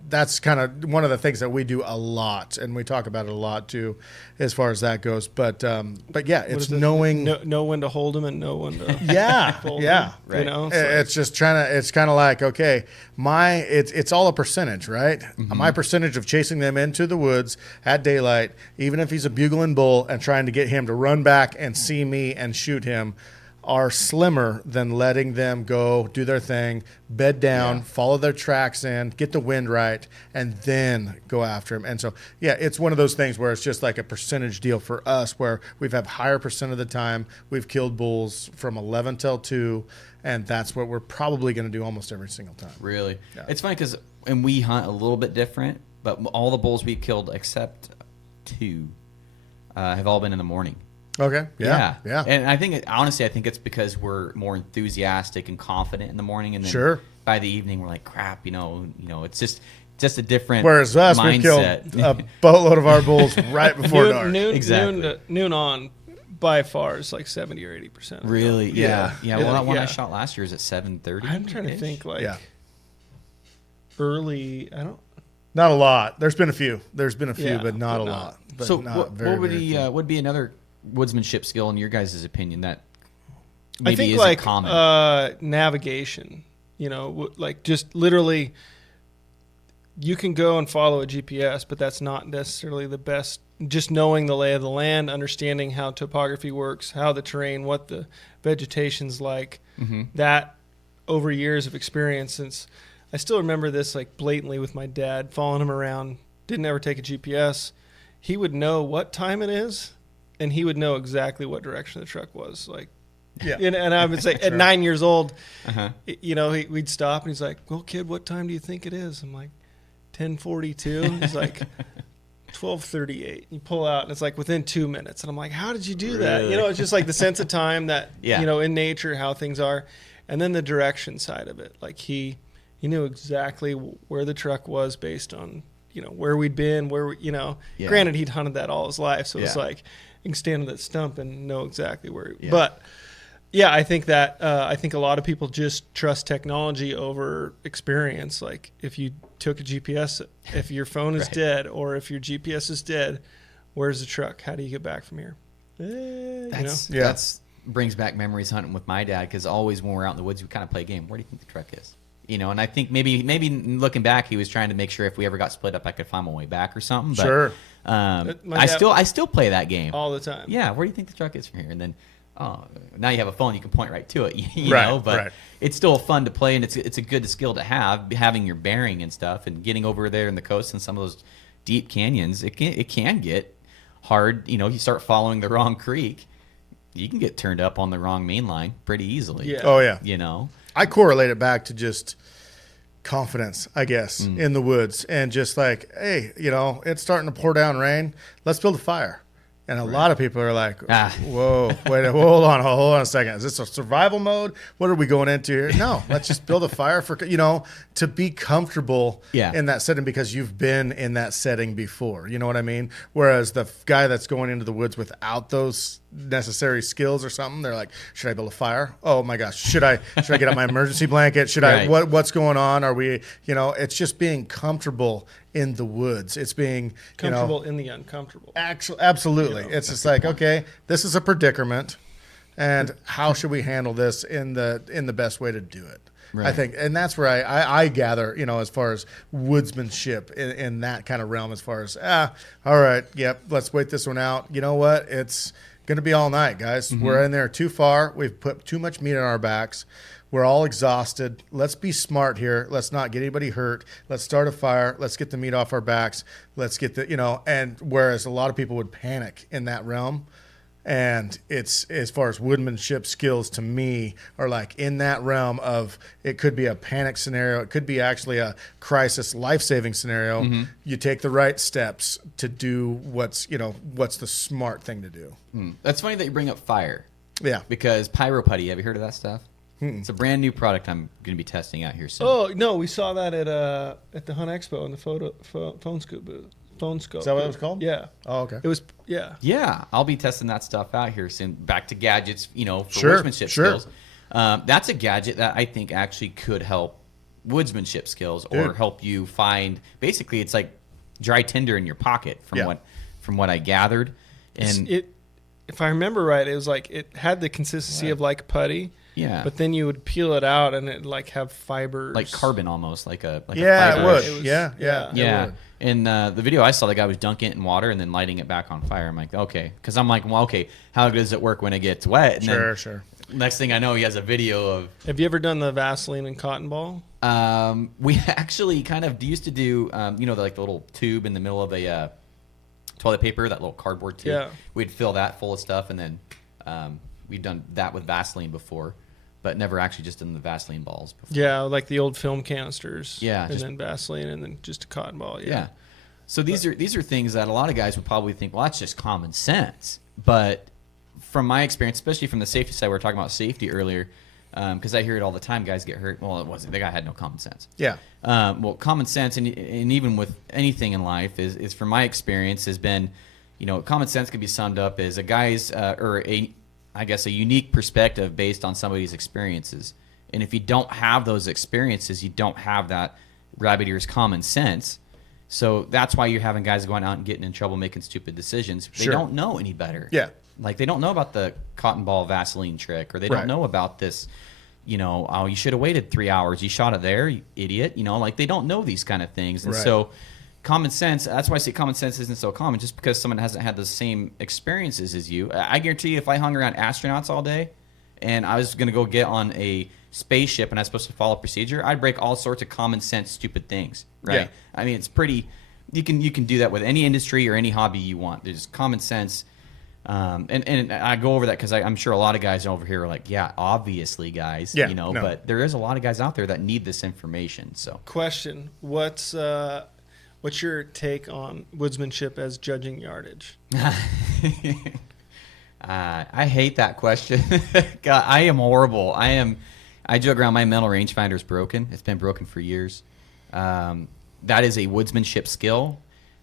that's kind of one of the things that we do a lot. And we talk about it a lot too, as far as that goes. But yeah, it's knowing. know when to hold them and know when to Yeah, fold yeah. them, you know? So It's just it's kind of like, okay, it's all a percentage, right? My percentage of chasing them into the woods at daylight, even if he's a bugling bull and trying to get him to run back and see me and shoot him, are slimmer than letting them go do their thing, bed down, follow their tracks in, get the wind right, and then go after him. And so, yeah, it's one of those things where it's just like a percentage deal for us where we've had higher percent of the time we've killed bulls from 11 till 2, and that's what we're probably going to do almost every single time. Really? Yeah. It's funny because, and we hunt a little bit different, but all the bulls we've killed except 2 have all been in the morning. Okay. Yeah. And I think, honestly, it's because we're more enthusiastic and confident in the morning, and then Sure. by the evening we're like, crap, you know, it's just a different Whereas us, we mindset. killed a boatload of our bulls right before dark. Exactly. noon on by far is like 70 or 80%. Really? Yeah. Well, that one I Yeah. shot last year is at 7:30. I'm trying to think like Yeah. early. I don't. Not a lot. There's been a few, Yeah, but not but a not. lot. But So not what very, would very be few. would be another woodsmanship skill in your guys' opinion that maybe I think isn't like common? navigation. You know, like just literally, you can go and follow a GPS, but that's not necessarily the best. Just knowing the lay of the land, understanding how topography works, how the terrain, what the vegetation's like. Mm-hmm. That over years of experience, since I still remember this like blatantly with my dad, following him around. Didn't ever take a GPS. He would know what time it is, and he would know exactly what direction the truck was. Like, Yeah. and I would say at right. 9 years old, Uh-huh. you know, we'd stop and he's like, "Well, kid, what time do you think it is?" I'm like, 10:42. He's like, 12:38. You pull out, and it's like within 2 minutes. And I'm like, how did you do that? You know, it's just like the sense of time that, you know, in nature, how things are. And then the direction side of it. Like he knew exactly where the truck was based on, you know, where we'd been, granted he'd hunted that all his life. So it's like, you can stand on that stump and know exactly where. But yeah, I think that a lot of people just trust technology over experience. Like if you took a GPS, if your phone is dead or if your GPS is dead, where's the truck? How do you get back from here? That's brings back memories hunting with my dad, because always when we're out in the woods, we kind of play a game. Where do you think the truck is? You know, and I think maybe looking back, he was trying to make sure if we ever got split up, I could find my way back or something. But, sure. I still play that game all the time. Yeah, where do you think the truck is from here? And then now you have a phone, you can point right to it. You know, but it's still fun to play, and it's a good skill to have, having your bearing and stuff, and getting over there in the coast and some of those deep canyons. It can get hard. You know, you start following the wrong creek, you can get turned up on the wrong main line pretty easily. Yeah. Oh yeah. You know, I correlate it back to just confidence, I guess, in the woods, and just like, hey, you know, it's starting to pour down rain. Let's build a fire. And a lot of people are like, whoa, wait, hold on a second. Is this a survival mode? What are we going into here? No, let's just build a fire for, you know, to be comfortable in that setting, because you've been in that setting before. You know what I mean? Whereas the guy that's going into the woods without those necessary skills or something, they're like, should I build a fire? Oh my gosh, should I get out my emergency blanket? Should I, what's going on? Are we, you know, it's just being comfortable in the woods. It's being comfortable in the uncomfortable. Absolutely. You know, it's just like, okay, this is a predicament, and how should we handle this in the best way to do it? Right. I think, and that's where I gather, you know, as far as woodsmanship in that kind of realm, as far as, all right, yep, let's wait this one out. You know what? It's going to be all night, guys. We're in there too far. We've put too much meat on our backs. We're all exhausted. Let's be smart here. Let's not get anybody hurt. Let's start a fire. Let's get the meat off our backs. Let's get the, you know, and whereas a lot of people would panic in that realm. And it's, as far as woodmanship skills, to me, are like in that realm of, it could be a panic scenario. It could be actually a crisis life-saving scenario. You take the right steps to do what's the smart thing to do. That's funny that you bring up fire. Yeah. Because Pyro Putty, have you heard of that stuff? It's a brand new product I'm going to be testing out here soon. Oh, no, we saw that at the Hunt Expo in the phone scope booth. Phone scope. Is that what it was called? Yeah. Oh, okay. It was, yeah. Yeah, I'll be testing that stuff out here soon. Back to gadgets, you know, for woodsmanship skills. That's a gadget that I think actually could help woodsmanship skills, or help you find. Basically, it's like dry tinder in your pocket, from what I gathered. And if I remember right, it was like it had the consistency of like putty. Yeah. But then you would peel it out and it like have fibers. Like carbon almost, like a fiber. It would. Yeah. Yeah. In the video I saw, the guy was dunking it in water and then lighting it back on fire. I'm like, okay. Because I'm like, well, okay, how does it work when it gets wet? And Sure. Next thing I know, he has a video of... Have you ever done the Vaseline and cotton ball? We actually kind of used to do, you know, the little tube in the middle of a toilet paper, that little cardboard tube. Yeah. We'd fill that full of stuff, and then we've done that with Vaseline before, but never actually just done the Vaseline balls before. Yeah, like the old film canisters. Yeah. And then Vaseline, and then just a cotton ball. Yeah. So these are things that a lot of guys would probably think, well, that's just common sense. But from my experience, especially from the safety side, we were talking about safety earlier, because I hear it all the time. Guys get hurt. Well, it wasn't. The guy had no common sense. Yeah. Well, common sense, and even with anything in life, is from my experience, has been, you know, common sense can be summed up as a guy's I guess a unique perspective based on somebody's experiences. And if you don't have those experiences, you don't have that rabbit ears common sense. So that's why you're having guys going out and getting in trouble, making stupid decisions. They don't know any better. Yeah. Like, they don't know about the cotton ball Vaseline trick, or they don't know about this, you know, oh, you should have waited 3 hours. You shot it there, you idiot. You know, like, they don't know these kind of things. And so common sense, that's why I say common sense isn't so common, just because someone hasn't had the same experiences as you. I guarantee you, if I hung around astronauts all day and I was going to go get on a spaceship and I was supposed to follow procedure, I'd break all sorts of common sense stupid things, right? Yeah. I mean, it's pretty, you can do that with any industry or any hobby you want. There's common sense. And I go over that because I'm sure a lot of guys over here are like, yeah, obviously, guys, you know, but there is a lot of guys out there that need this information. So question, What's your take on woodsmanship as judging yardage? I hate that question. God, I am horrible. I joke around. My mental rangefinder is broken. It's been broken for years. That is a woodsmanship skill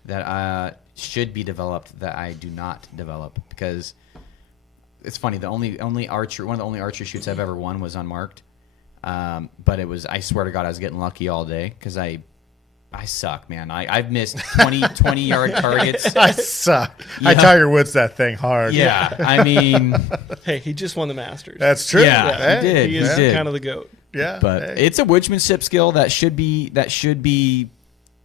that should be developed that I do not develop, because it's funny. The only archer, one of the only archery shoots I've ever won was unmarked. But it was, I swear to God, I was getting lucky all day because I suck, man. I've missed 20-yard targets. I suck. Yeah. I Tiger Woods that thing hard. Yeah, I mean, Hey, he just won the Masters. That's true. Yeah, he did. He is did. kind of the GOAT. Yeah, but hey. it's a woodsmanship skill that should be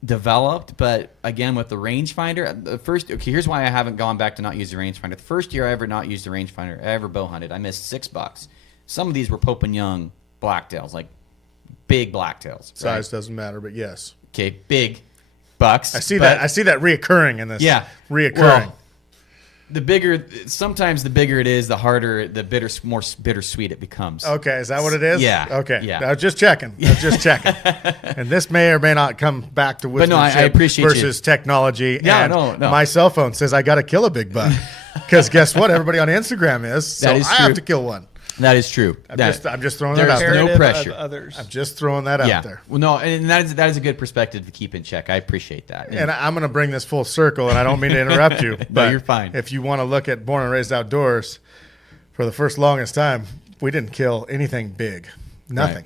developed. But again, with the rangefinder, here's why I haven't gone back to not use the rangefinder. The first year I ever not used the rangefinder, I ever bow hunted, I missed 6 bucks. Some of these were Pope and Young blacktails, like big blacktails. Size doesn't matter, but yes. Okay, big bucks. I see that reoccurring in this. Yeah, reoccurring. Well, sometimes the bigger it is, the harder, the more bittersweet it becomes. Okay, is that what it is? Yeah. Okay. Yeah. I was just checking. And this may or may not come back to But no, I woodsmanship appreciate versus technology. Yeah, and no. my cell phone says I got to kill a big buck. Because guess what? Everybody on Instagram is. So That is I true. have to kill one. That is true. I'm just throwing that there's out there. no pressure. Others. I'm just throwing that out there. Well, no, and that is a good perspective to keep in check. I appreciate that. And I'm going to bring this full circle, and I don't mean to interrupt you. But you're fine. If you want to look at Born and Raised Outdoors, for the first longest time, we didn't kill anything big, nothing. Right.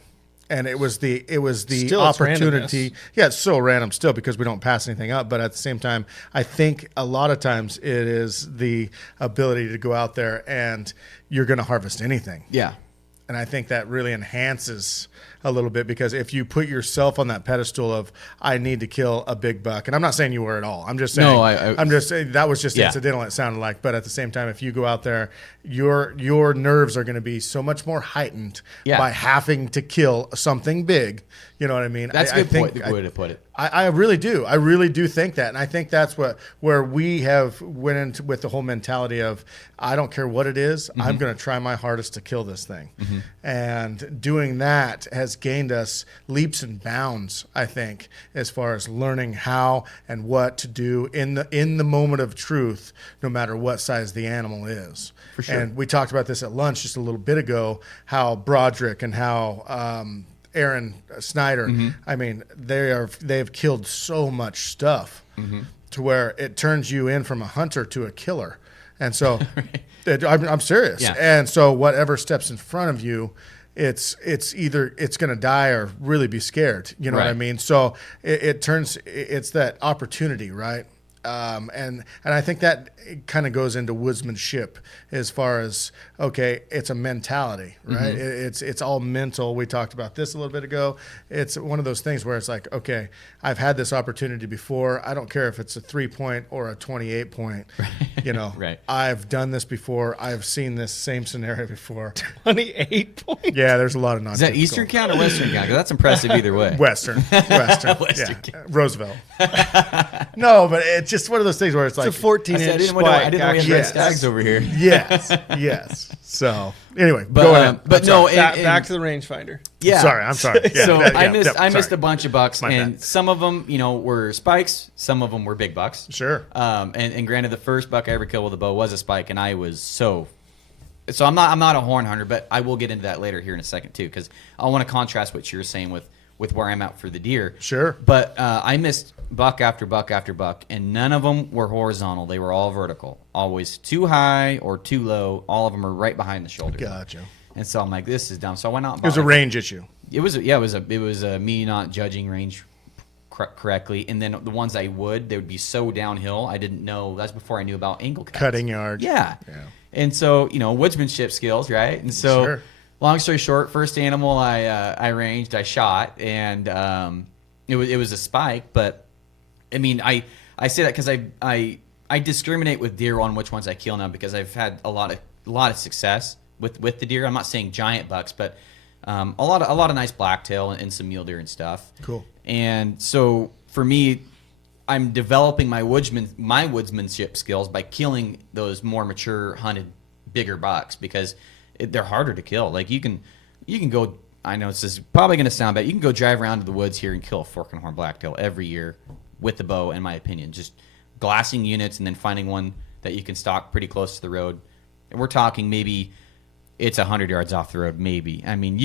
And it was the Still, it's opportunity. randomness. Yeah, it's so random still because we don't pass anything up. But at the same time, I think a lot of times it is the ability to go out there and you're going to harvest anything. Yeah. And I think that really enhances a little bit, because if you put yourself on that pedestal of I need to kill a big buck, and I'm not saying you were at all. I'm just saying. No, I'm just saying that was just Yeah. incidental. It sounded like, but at the same time, if you go out there, your nerves are going to be so much more heightened Yeah. by having to kill something big. You know what I mean? That's a I good think, point. The way to put it. I really do. I really do think that. And I think that's where we have went into with the whole mentality of I don't care what it is, I'm going to try my hardest to kill this thing. And doing that has gained us leaps and bounds, I think, as far as learning how and what to do in the moment of truth, no matter what size the animal is. For sure. And we talked about this at lunch just a little bit ago, how Broderick and how Aaron Snyder, I mean, they've killed so much stuff to where it turns you in from a hunter to a killer. And so I'm serious. Yeah. And so whatever steps in front of you, it's either it's going to die or really be scared. You know what I Right. mean? So it's that opportunity, right? And I think that kind of goes into woodsmanship as far as, okay, it's a mentality, right? It's all mental. We talked about this a little bit ago. It's one of those things where it's like, okay, I've had this opportunity before. I don't care if it's a 3-point or a 28-point, you know, Right. I've done this before. I've seen this same scenario before. 28 points. Yeah, there's a lot of Is that Eastern count or Western count? 'Cause that's impressive either way. Western. Western Yeah. Roosevelt. No, but it's just one of those things where it's like It's a 14-inch I didn't know spike. we had red Yes. stags over here. yes. So anyway, But go ahead. but no, Back to the rangefinder. yeah. I'm sorry. Yeah, So yeah, I yeah, missed sorry. a bunch of bucks, My and bad. some of them, were spikes. Some of them were big bucks. Sure. And granted, the first buck I ever killed with a bow was a spike, and I was so I'm not a horn hunter, but I will get into that later here in a second too, because I want to contrast what you're saying with where I'm at for the deer. Sure. But I missed buck after buck after buck, and none of them were horizontal. They were all vertical, always too high or too low. All of them are right behind the shoulder. Gotcha. And so I'm like, this is dumb. So I went out and It was bought a range issue. it was me not judging range correctly, and then the ones they would be so downhill. I didn't know. That's before I knew about angle cuts. Cutting yards. Yeah. Yeah. And so woodsmanship skills, right? And so, Sure. long story short, first animal I ranged, I shot, and it was a spike. But I mean, I say that because I discriminate with deer on which ones I kill now, because I've had a lot of success with the deer. I'm not saying giant bucks, but a lot of nice blacktail and some mule deer and stuff. Cool. And so for me, I'm developing my woodsmanship skills by killing those more mature hunted bigger bucks, because they're harder to kill. Like you can go. I know this is probably going to sound bad. You can go drive around to the woods here and kill a fork and horn blacktail every year, with the bow, in my opinion. Just glassing units and then finding one that you can stalk pretty close to the road. And we're talking maybe it's 100 yards off the road, maybe. I mean,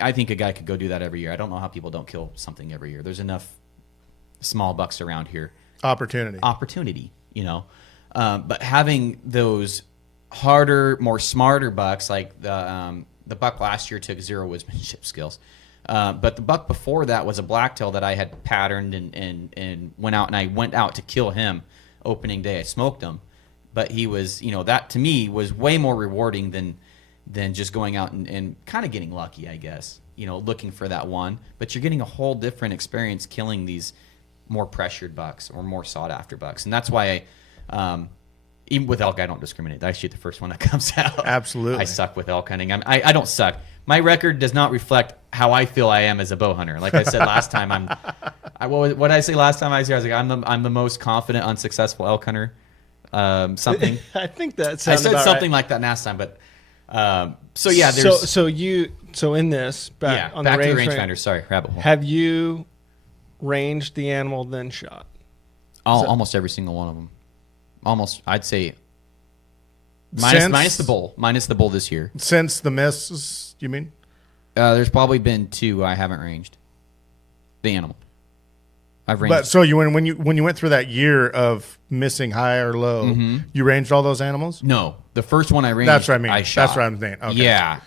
I think a guy could go do that every year. I don't know how people don't kill something every year. There's enough small bucks around here. Opportunity, you know. But having those harder, more smarter bucks, like the buck last year took 0 woodsmanship skills. But the buck before that was a blacktail that I had patterned and went out to kill him opening day. I smoked him. But he was, that to me was way more rewarding than just going out and kind of getting lucky, I guess, looking for that one. But you're getting a whole different experience killing these more pressured bucks or more sought after bucks. And that's why even with elk, I don't discriminate. I shoot the first one that comes out. Absolutely. I suck with elk hunting. I don't suck. My record does not reflect how I feel I am as a bow hunter. Like I said last time, what did I say last time I was here? I was like, I'm the most confident, unsuccessful elk hunter. Something. I think that I sounds said about something right. like that last time, but so yeah, there's so in this back to the the range rangefinder. Sorry, rabbit hole. Have you ranged the animal then shot? Almost every single one of them. Almost, I'd say. Minus the bull this year. Since the miss, you mean? There's probably been 2 I haven't ranged. The animal. I've ranged. But so when you went through that year of missing high or low, you ranged all those animals? No, the first one I ranged. That's what I mean. I shot. That's what I'm saying. Okay. Yeah.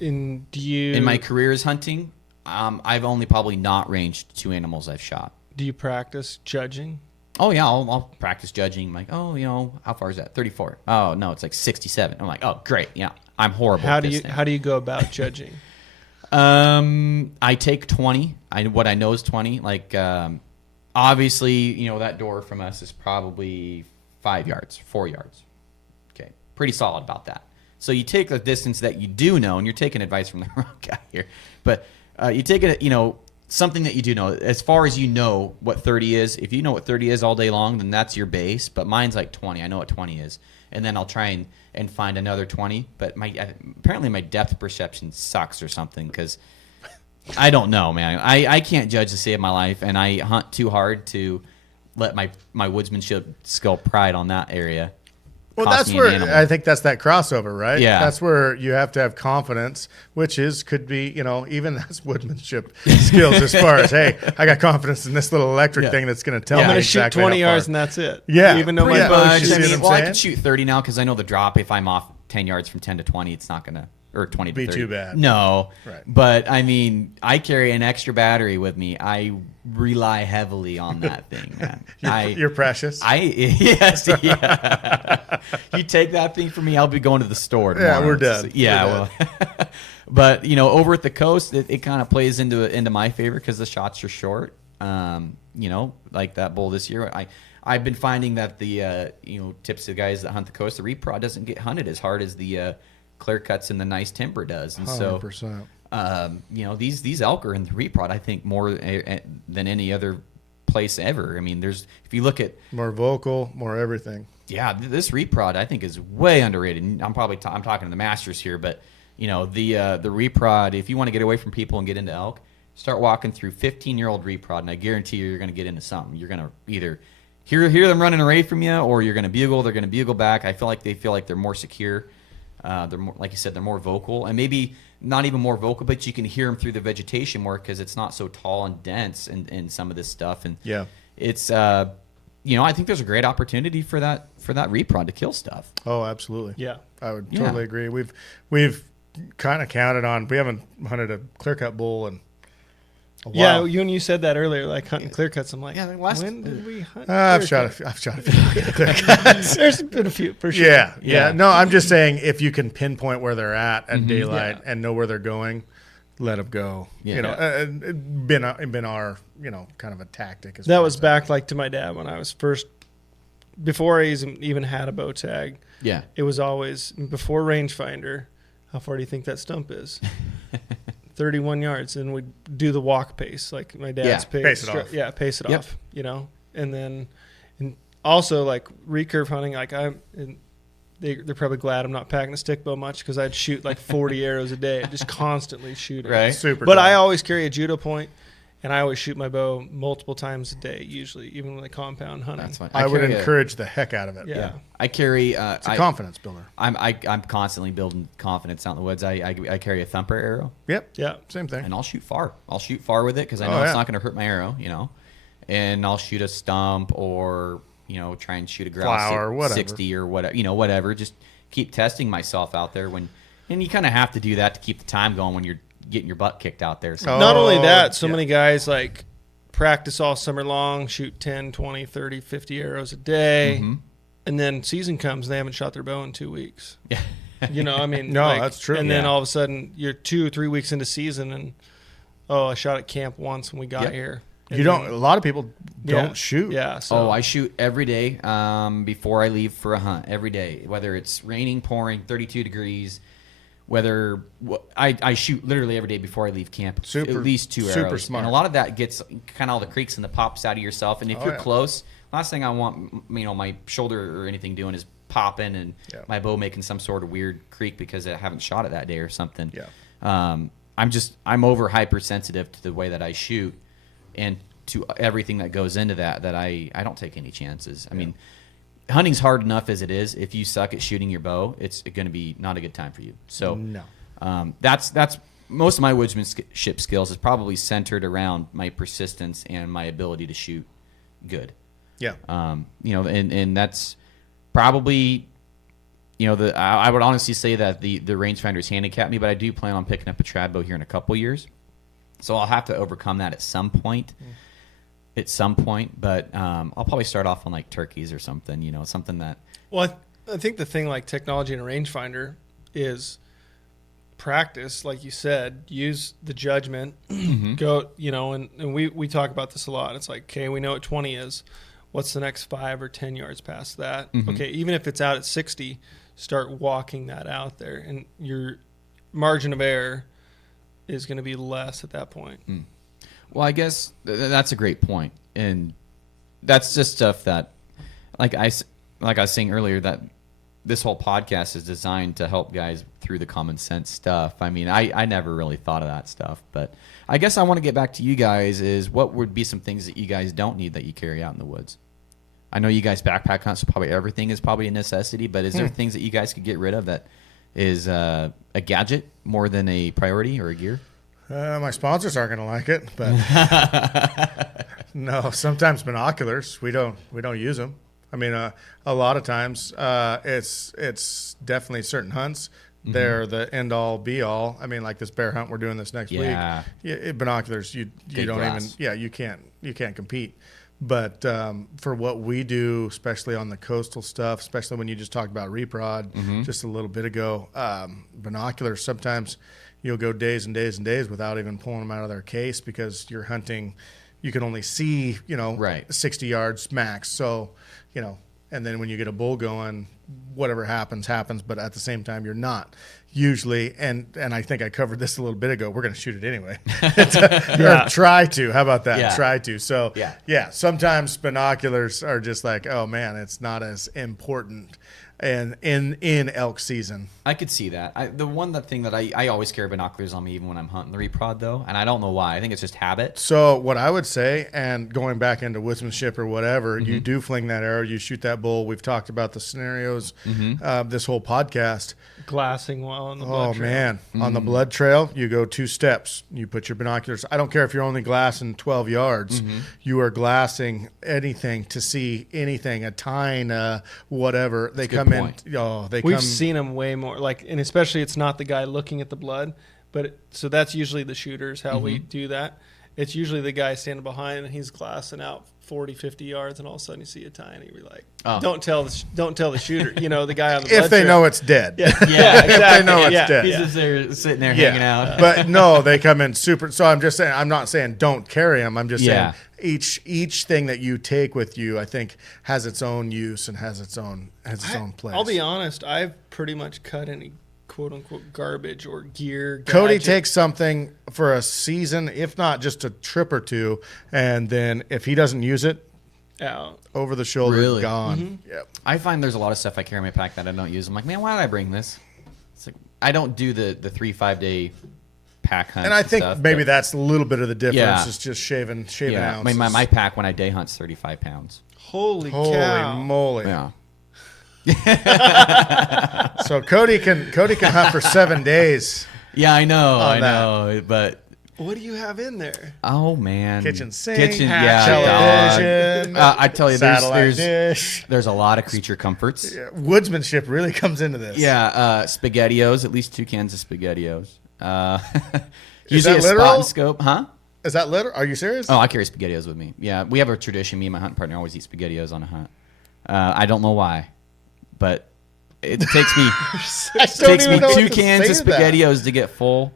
In my career as hunting, I've only probably not ranged 2 animals I've shot. Do you practice judging? Oh yeah, I'll practice judging. I'm like, how far is that? 34. Oh no, it's like 67. I'm like, oh great, yeah, I'm horrible. How do you go about judging? I take 20. What I know is 20. Like, obviously, that door from us is probably 5 yards, 4 yards. Okay, pretty solid about that. So you take the distance that you do know, and you're taking advice from the wrong guy here, but you take it, something that you do know. As far as what 30 is, if you know what 30 is all day long, then that's your base. But mine's like 20. I know what 20 is, and then I'll try and find another 20. But apparently my depth perception sucks or something, because I don't know, man. I can't judge to save my life, and I hunt too hard to let my woodsmanship skill pride on that area. Well, that's where I think that's that crossover, right? Yeah. That's where you have to have confidence, which could be, even that's woodsmanship skills as far as, hey, I got confidence in this little electric thing that's going to tell me exactly shoot 20 how far. yards and that's it. Yeah. Even though my Pretty bow's much. I can shoot 30 now because I know the drop. If I'm off 10 yards from 10 to 20, it's not going to, or 20 to be 30. too bad. No. Right. But, I carry an extra battery with me. I rely heavily on that thing, man. You're precious. Yes, yeah. You take that thing from me, I'll be going to the store tomorrow. Yeah, we're done. Yeah, well. But, over at the coast, it kind of plays into my favor because the shots are short. Like that bull this year. I've been finding that the, tips to the guys that hunt the coast, the reprod doesn't get hunted as hard as the clear cuts and the nice timber does. And 100%. so, these elk are in the reprod, I think, more than any other place ever. I mean, if you look at more vocal, more everything. Yeah, this reprod I think is way underrated. I'm probably I'm talking to the masters here, but the reprod, if you want to get away from people and get into elk, start walking through 15-year-old reprod, and I guarantee you're going to get into something. You're going to either hear them running away from you, or you're going to bugle. They're going to bugle back. I feel like they're more secure. They're more, like you said, they're more vocal, and maybe not even more vocal, but you can hear them through the vegetation more because it's not so tall and dense in some of this stuff. And it's I think there's a great opportunity for that reprod to kill stuff. Oh, absolutely. Yeah, I would totally agree. We've kind of counted on. We haven't hunted a clear cut bull in a while. Yeah, you said that earlier, like hunting clear cuts. I'm like, when did we hunt? I've shot a few clear cuts. There's been a few for sure. Yeah. No, I'm just saying if you can pinpoint where they're at daylight and know where they're going, let them go. Yeah. Been our kind of a tactic. That was back like to my dad when I was before I even had a bow tag. Yeah. It was always before rangefinder. How far do you think that stump is? 31 yards, and we'd do the walk pace, like my dad's pace. Pace it off. Yeah, pace it off, and then also like recurve hunting, like they're probably glad I'm not packing a stick bow much because I'd shoot like 40 arrows a day, just constantly shooting. Right. Super. But tough. I always carry a judo point, And I always shoot my bow multiple times a day, usually, even when I compound hunting. That's fine. I would encourage the heck out of it. Yeah. I carry. It's a confidence builder. I'm constantly building confidence out in the woods. I carry a thumper arrow. Yep. Yeah. Same thing. And I'll shoot far. I'll shoot far with it because I know it's not going to hurt my arrow, And I'll shoot a stump or, try and shoot a grouse Flower, whatever. 60 or whatever, whatever. Just keep testing myself out there and you kind of have to do that to keep the time going when you're getting your butt kicked out there. So. Not only that, so many guys like practice all summer long, shoot 10, 20, 30, 50 arrows a day. Mm-hmm. And then season comes and they haven't shot their bow in 2 weeks. Yeah. No, that's true. And then all of a sudden you're 2 or 3 weeks into season and, I shot at camp once when we got here. And a lot of people don't shoot. Yeah. So. I shoot every day before I leave for a hunt, every day, whether it's raining, pouring, 32 degrees, whether I shoot literally every day before I leave camp, at least 2 arrows. Smart. And a lot of that gets kind of all the creaks and the pops out of yourself. And if you're close, last thing I want, my shoulder or anything doing is popping and my bow making some sort of weird creak because I haven't shot it that day or something. Yeah. I'm over hypersensitive to the way that I shoot and to everything that goes into that I don't take any chances. I mean, hunting's hard enough as it is. If you suck at shooting your bow, it's going to be not a good time for you. So that's most of my woodsmanship skills is probably centered around my persistence and my ability to shoot good. Yeah. And that's probably, I would honestly say that the rangefinders handicapped me, but I do plan on picking up a trad bow here in a couple years. So I'll have to overcome that at some point. But I'll probably start off on like turkeys or something, something that. Well, I think the thing like technology and a rangefinder is practice, like you said, use the judgment, go, and we talk about this a lot. It's like, okay, we know what 20 is. What's the next 5 or 10 yards past that? Okay, even if it's out at 60, start walking that out there, and your margin of error is going to be less at that point. Well, I guess that's a great point, and that's just stuff that, like I was saying earlier, that this whole podcast is designed to help guys through the common sense stuff. I mean, I never really thought of that stuff, but I guess I want to get back to you guys. Is what would be some things that you guys don't need that you carry out in the woods? I know you guys backpack hunt, so probably everything is probably a necessity, but is there things that you guys could get rid of that is a gadget more than a priority or a gear? My sponsors aren't going to like it, but no. Sometimes binoculars, we don't use them. I mean, a lot of times it's definitely certain hunts. They're the end all be all. I mean, like this bear hunt we're doing this next week. Binoculars, you don't glass. even. You can't compete. But for what we do, especially on the coastal stuff, especially when you just talked about reprod just a little bit ago, binoculars, sometimes you'll go days and days and days without even pulling them out of their case because you're hunting, you can only see, 60 yards max. So, and then when you get a bull going, whatever happens, but at the same time, you're not usually. And I think I covered this a little bit ago. We're going to shoot it anyway. Or try to. How about that? Yeah. Try to. So, sometimes binoculars are just like, oh, man, it's not as important and in elk season. I could see that. The one thing that I always carry binoculars on me even when I'm hunting the reprod, though, and I don't know why. I think it's just habit. So what I would say, and going back into woodsmanship or whatever, you do fling that arrow, you shoot that bull. We've talked about the scenarios this whole podcast. Glassing while on the blood trail. Man. On the blood trail, you go 2 steps. You put your binoculars. I don't care if you're only glassing 12 yards. You are glassing anything to see anything, a tine, whatever. They come in. We've seen them way more. And especially it's not the guy looking at the blood. So that's usually the shooters, how we do that. It's usually the guy standing behind and he's glassing out 40, 50 yards, and all of a sudden you see a tine, and you're like, don't tell the shooter, the guy on the blood if they trail. know it's dead. Yeah, exactly. If they know it's dead. He's just there sitting there hanging out. But no, they come in super. So I'm just saying, I'm not saying don't carry them. I'm just saying each thing that you take with you, I think, has its own use and has its own place. I'll be honest, I've pretty much cut any quote unquote garbage or gear. Cody gadget. takes something for a season, if not just a trip or two, and then if he doesn't use it, out over the shoulder, Really? gone. Yep. I find there's a lot of stuff I carry in my pack that I don't use. I'm like, man, why did I bring this? It's like I don't do the 3-5 day pack hunts. And I think stuff, maybe but that's a little bit of the difference. Yeah. Is just shaving yeah, ounces. my pack when I day hunt's 35 pounds. Holy Holy cow. moly! Yeah. So Cody can hunt for 7 days. Yeah, I know, On that. know, but What do you have in there? oh man, Kitchen sink, yeah, television, dog. I tell you, satellite there's dish. there's a lot of creature comforts. Yeah, woodsmanship really comes into this. Yeah, SpaghettiOs, at least 2 cans of SpaghettiOs. Is Usually that a spot literal? and scope, huh? Is that literal? Are you serious? Oh, I carry SpaghettiOs with me. Yeah, we have a tradition. Me and my hunting partner always eat SpaghettiOs on a hunt. I don't know why, but it takes me I don't takes even me know what 2 to cans say of to that. SpaghettiOs to get full,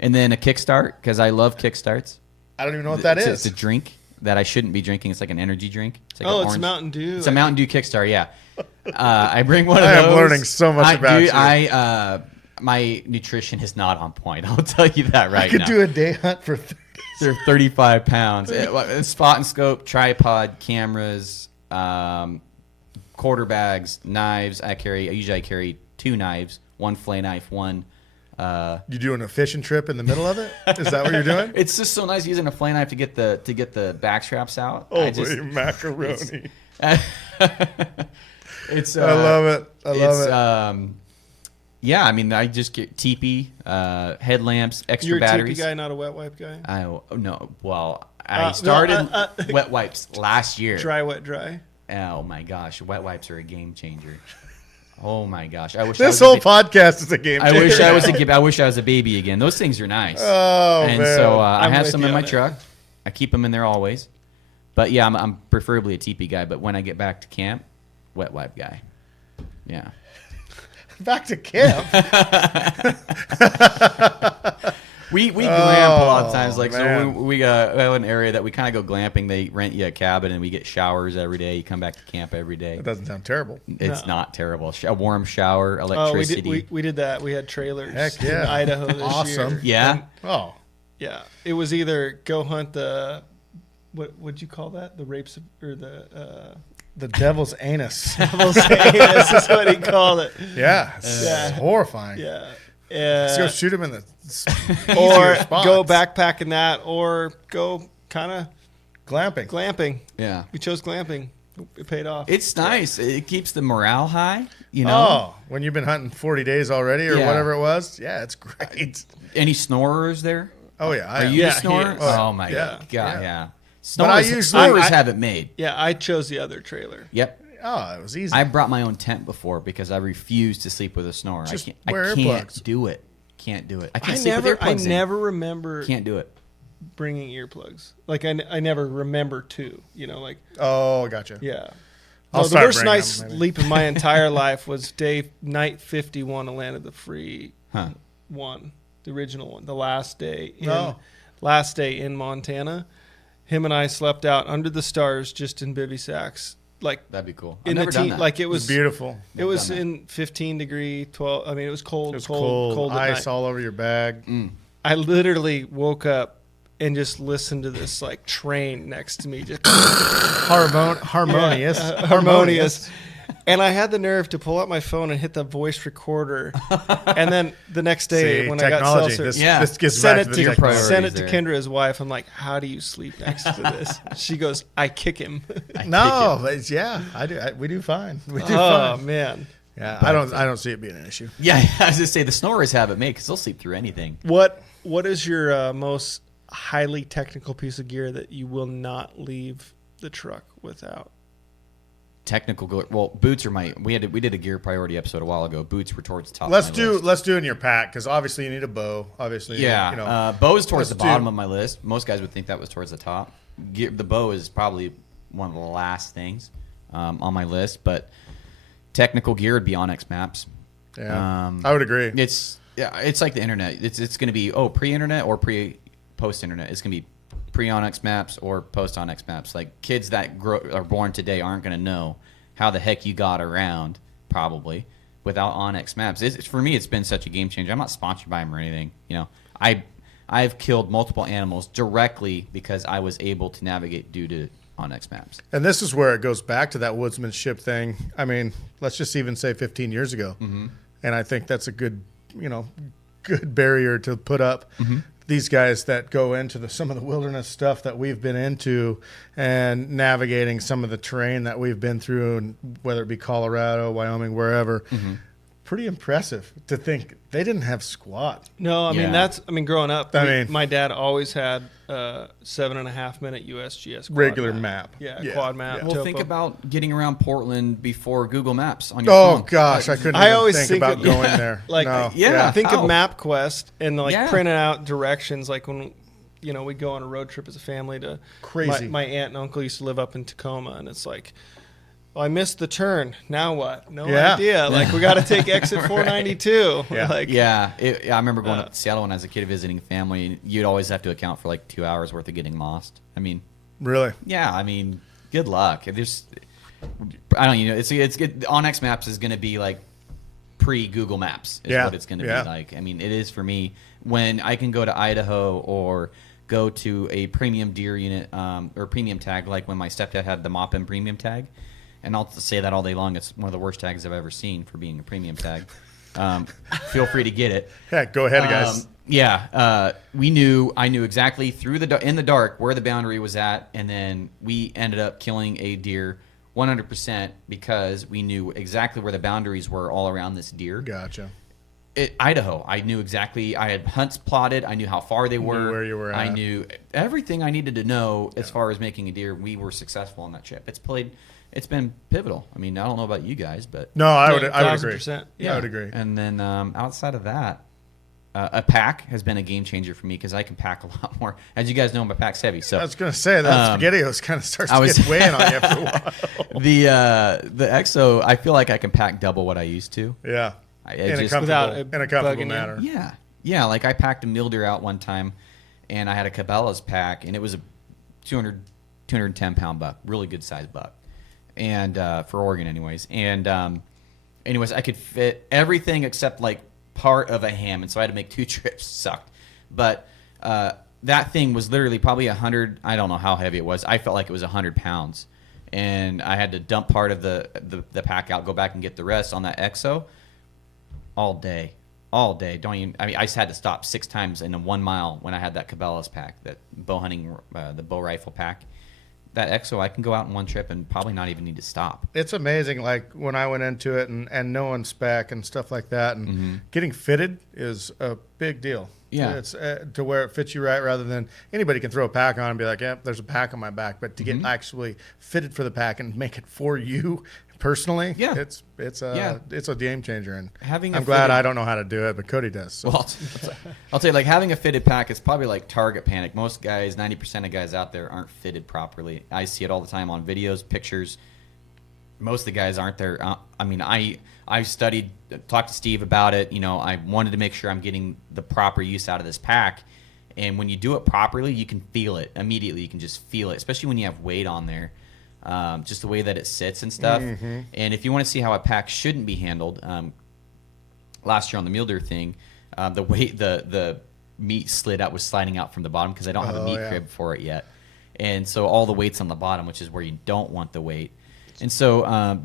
and then a kickstart because I love kickstarts. I don't even know what that is. It's a drink that I shouldn't be drinking. It's like an energy drink. It's like Oh, an it's orange. Mountain Dew. It's a Mountain Dew Kickstart. Yeah. I bring one of I those. am learning so much about you. My nutrition is not on point. I'll tell you that right I could now. do a day hunt for 30. They're 35 pounds. Spot and scope, tripod, cameras, quarter bags, knives. I usually carry 2 knives, 1 fillet knife, one. You doing a fishing trip in the middle of it? Is that what you're doing? It's just so nice using a fillet knife to get the back straps out. Holy macaroni. It's I love it. I love it. Yeah, I mean, I just get teepee, headlamps, extra You're a batteries. TP guy, not a wet wipe guy? No, well, I started wet wipes last year. Dry, wet, dry. Oh my gosh, wet wipes are a game changer. Oh my gosh, I wish This I was whole podcast is a game I changer. wish I was a baby again. Those things are nice. Oh, and man. so I I'm have with some you in my on it. truck. I keep them in there always. But yeah, I'm preferably a teepee guy. But when I get back to camp, wet wipe guy. Yeah. Back to camp. We glamp a lot of times. Like man. so, we have an area that we kind of go glamping. They rent you a cabin, and we get showers every day. You come back to camp every day. That doesn't sound terrible. It's not terrible. A warm shower, Oh, electricity. we did that. We had trailers Heck yeah. in Idaho this Awesome. year. Yeah. And, Oh, yeah. It was either go hunt the what would you call that? The rapes or the the devil's anus. devil's anus is what he called it. Yeah, it's Yeah. horrifying. Yeah. Let's go shoot him in the Or easier spots. go backpacking that, or go kind of glamping. glamping. Yeah. We chose glamping. It paid off. It's nice. It keeps the morale high. You know. Oh, when you've been hunting 40 days already or Yeah. whatever it was. Yeah, it's great. Any snorers there? Oh, yeah. I Are am. you Yeah, a he snorer? is. Oh my Yeah, god, yeah. yeah. But I Snorers, usually- snorers I- have it made. Yeah, I chose the other trailer. Yep. Oh, it was easy. I brought my own tent before because I refuse to sleep with a snorer. Just I wear can't earplugs. do it. Can't do it. I can't I sleep never, with earplugs in. never remember Can't do it. bringing earplugs. Like I never remember to. You know, like Oh, gotcha. yeah. I'll No, the start worst bringing nice them, maybe. leap of my entire life was night 51 of Land of the Free Huh. one, the original one, the last day in Montana. Him and I slept out under the stars just in bivy sacks, like That'd be cool. I've in the never done that. like it It was was beautiful. It was done that. in 15 degree 12. I mean, it was cold. It was cold at Ice night. all over your bag. I literally woke up and just listened to this like train next to me, just Harmonious. harmonious. And I had the nerve to pull out my phone and hit the voice recorder. And then the next day See, when I got technology. seltzer, This gets sent back it to to the technology. sent it to there. Kendra's wife. I'm like, how do you sleep next to this? She goes, I kick him. No, but it's, yeah, I do. We do fine. We do Oh fine. man. Yeah, I don't see it being an issue. Yeah, I was just say the snorers have it made because they'll sleep through anything. What is your most highly technical piece of gear that you will not leave the truck without? Technical gear. Well, boots are we did a gear priority episode a while ago. Boots were towards the top. Let's of my list. let's do in your pack because obviously you need a bow. Obviously, Yeah, you know. bow is towards the let's bottom do- of my list. Most guys would think that was towards the top. The bow is probably one of the last things on my list, but technical gear would be Onyx maps. Yeah, I would agree. It's like the internet. It's going to be pre-internet or post-internet. It's going to be pre-Onyx maps or post-Onyx maps. Like kids that are born today aren't going to know how the heck you got around probably without Onyx maps. For me, it's been such a game changer. I'm not sponsored by them or anything. You know, I've killed multiple animals directly because I was able to navigate due to Onyx maps. And this is where it goes back to that woodsmanship thing. I mean, let's just even say 15 years ago. Mm-hmm. And I think that's a good barrier to put up. Mm-hmm. these guys that go into some of the wilderness stuff that we've been into and navigating some of the terrain that we've been through, and whether it be Colorado, Wyoming, wherever, pretty impressive to think they didn't have squat. No, I mean, growing up, my dad always had 7.5 minute USGS quad regular map. map. Quad map. Well, topo. think about getting around Portland before Google Maps on your Oh phone. gosh, I couldn't even think about going there. Like, No. think How? of MapQuest and printing out directions. Like when we'd go on a road trip as a family to Crazy. My aunt and uncle used to live up in Tacoma, and it's like, well, I missed the turn. Now what? No idea. Like, we got to take exit 492. Yeah. I remember going up to Seattle when I was a kid visiting family. You'd always have to account for like 2 hours worth of getting lost. I mean, Really? yeah. I mean, good luck. It's Onyx Maps is going to be like pre Google Maps is what it's going to be like. I mean, it is for me when I can go to Idaho or go to a premium deer unit or premium tag, like when my stepdad had the Moppin premium tag. And I'll say that all day long. It's one of the worst tags I've ever seen for being a premium tag. Feel free to get it. Yeah, go ahead, guys. I knew exactly in the dark where the boundary was at, and then we ended up killing a deer 100% because we knew exactly where the boundaries were all around this deer. Gotcha. Idaho, I knew exactly. I had hunts plotted. I knew how far they were. Knew where you were at. I knew everything I needed to know as far as making a deer. We were successful on that trip. It's been pivotal. I mean, I don't know about you guys, but No, I would agree. 1000%. Yeah, I would agree. And then outside of that, a pack has been a game changer for me because I can pack a lot more. As you guys know, my pack's heavy. So I was going to say that SpaghettiOs kind of starts to get weighing on you after a while. the EXO, I feel like I can pack double what I used to. Yeah. In a comfortable manner. Yeah. Like I packed a mule deer out one time, and I had a Cabela's pack, and it was a 210 pound buck, really good sized buck. And for Oregon anyways. And anyways, I could fit everything except like part of a ham, and so I had to make 2 trips. Sucked. But that thing was literally probably 100, I don't know how heavy it was. I felt like it was 100 pounds. And I had to dump part of the pack out, go back and get the rest on that EXO all day. I just had to stop 6 times in a 1 mile when I had that Cabela's pack, that bow hunting, the bow rifle pack. That EXO, I can go out in one trip and probably not even need to stop. It's amazing, like when I went into it and knowing spec and stuff like that, and getting fitted is a big deal. Yeah. It's to where it fits you right, rather than anybody can throw a pack on and be like, yeah, there's a pack on my back. But to get actually fitted for the pack and make it for you personally, it's a game changer. And I'm glad I don't know how to do it, but Cody does. So. Well, I'll tell you, like having a fitted pack is probably like target panic. Most guys, 90% of guys out there aren't fitted properly. I see it all the time on videos, pictures. Most of the guys aren't there. I studied, talked to Steve about it. I wanted to make sure I'm getting the proper use out of this pack. And when you do it properly, you can feel it immediately. You can just feel it, especially when you have weight on there. Just the way that it sits and stuff. And if you want to see how a pack shouldn't be handled, last year on the mule deer thing, the meat was sliding out from the bottom because I don't have a meat crib for it yet. And so all the weight's on the bottom, which is where you don't want the weight. And so, I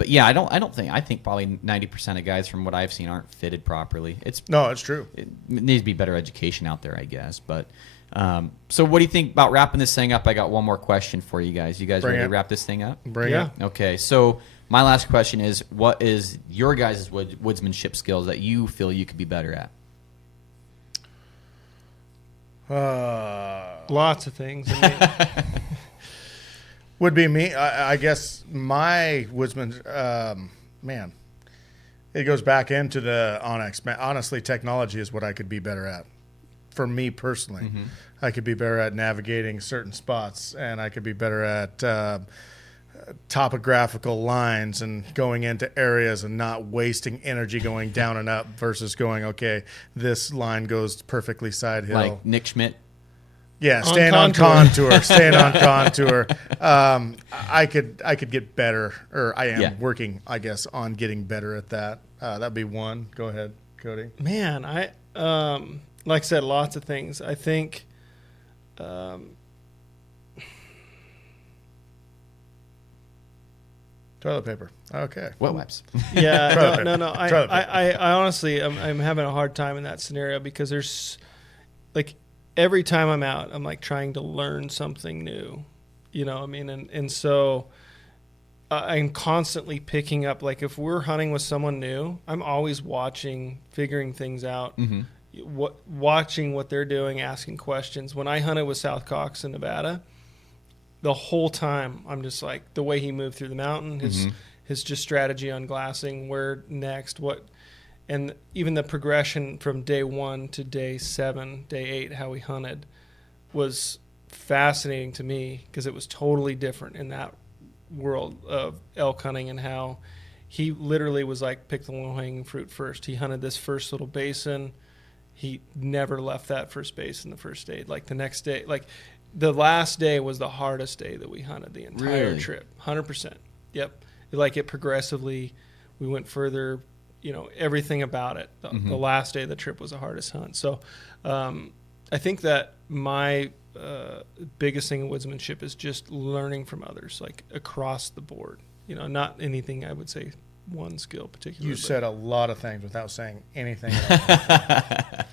think probably 90% of guys from what I've seen aren't fitted properly. It's true. It needs to be better education out there, I guess. But so what do you think about wrapping this thing up? I got one more question for you guys. You guys ready to wrap this thing up? Bring it. Okay. So my last question is, what is your guys' woodsmanship skills that you feel you could be better at? Lots of things. Would be me. I guess my woodsman, it goes back into the Onyx. Honestly, technology is what I could be better at. For me personally, I could be better at navigating certain spots, and I could be better at topographical lines and going into areas and not wasting energy going down and up versus going, okay, this line goes perfectly side hill. Like Nick Schmidt. Yeah, staying on contour. I could get better, or I am working, I guess, on getting better at that. That'd be one. Go ahead, Cody. Man, I like I said, lots of things. I think toilet paper. Okay. Wet wipes. Yeah, no. I honestly, I'm having a hard time in that scenario because there's like every time I'm out, I'm like trying to learn something new, you know what I mean? And so I'm constantly picking up, like if we're hunting with someone new, I'm always watching, figuring things out, watching what they're doing, asking questions. When I hunted with South Cox in Nevada, the whole time I'm just like, the way he moved through the mountain, his just strategy on glassing, where next, what, and even the progression from day 1 to day 7, day 8, how he hunted was fascinating to me because it was totally different in that world of elk hunting, and how he literally was like, pick the low-hanging fruit first. He hunted this first little basin. He never left that first basin the first day. Like the next day, like the last day was the hardest day that we hunted the entire trip. 100%. Yep. Like it progressively, we went further, you know, everything about it. The last day of the trip was the hardest hunt. So I think that my biggest thing in woodsmanship is just learning from others, like across the board. You know, not anything I would say one skill particularly. You said a lot of things without saying anything at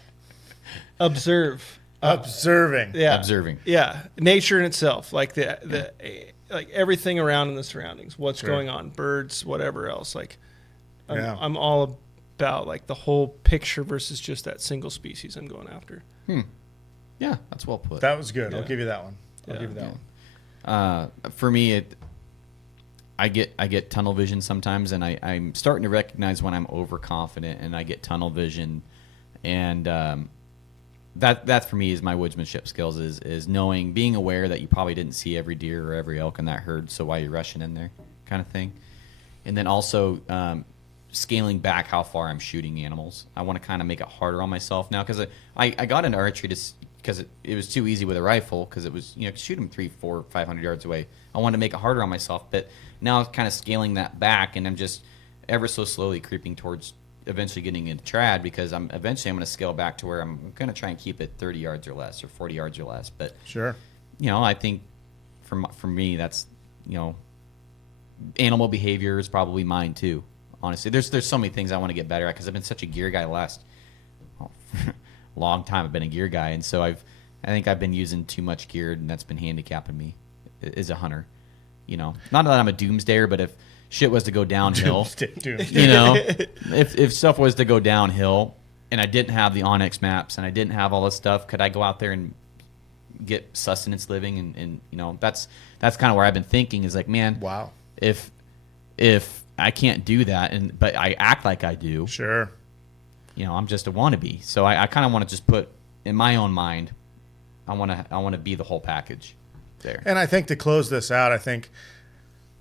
all. Observe. Observing. Yeah. Observing. Yeah. Nature in itself, like the like everything around in the surroundings, what's going on, birds, whatever else. Like I'm all about like the whole picture versus just that single species I'm going after. Yeah, that's well put. That was good. Yeah. I'll give you that one. I'll give you that one. For me, I get tunnel vision sometimes, and I'm starting to recognize when I'm overconfident and I get tunnel vision, and that for me is my woodsmanship skills, is knowing, being aware that you probably didn't see every deer or every elk in that herd, so why are you rushing in there, kind of thing. And then also scaling back how far I'm shooting animals. I want to kind of make it harder on myself now, because I got into archery because it was too easy with a rifle, because it was, you know, shoot them 300, 400, 500 yards away. I wanted to make it harder on myself, but now I'm kind of scaling that back, and I'm just ever so slowly creeping towards eventually getting into trad, because I'm going to scale back to where I'm going to try and keep it 30 yards or less, or 40 yards or less. But Sure. You know, I think for me, that's, you know, animal behavior is probably mine too. Honestly, there's so many things I want to get better at, because I've been such a gear guy the last long time. I've been a gear guy, and so I think I've been using too much gear, and that's been handicapping me as a hunter. You know, not that I'm a doomsdayer, but if shit was to go downhill, you know, if stuff was to go downhill, and I didn't have the Onyx maps and I didn't have all this stuff, could I go out there and get sustenance living? And you know, that's kind of where I've been thinking, is like, man, wow, if I can't do that, but I act like I do, sure, you know, I'm just a wannabe. So I kind of want to just put in my own mind, I want to be the whole package there. And I think to close this out, I think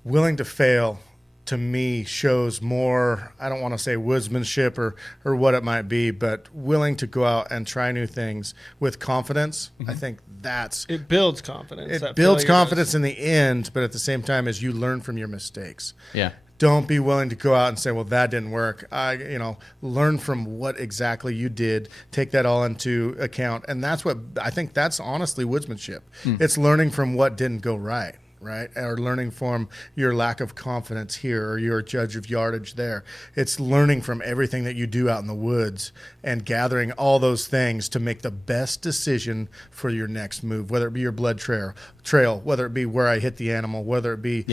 willing to fail, to me, shows more, I don't want to say woodsmanship or what it might be, but willing to go out and try new things with confidence. I think it builds confidence. It builds confidence in the end, but at the same time, as you learn from your mistakes. Yeah. Don't be willing to go out and say, well, that didn't work. Learn from what exactly you did. Take that all into account. And that's what I think, that's honestly woodsmanship. It's learning from what didn't go right? Or learning from your lack of confidence here, or your judge of yardage there. It's learning from everything that you do out in the woods and gathering all those things to make the best decision for your next move, whether it be your blood trail, whether it be where I hit the animal, whether it be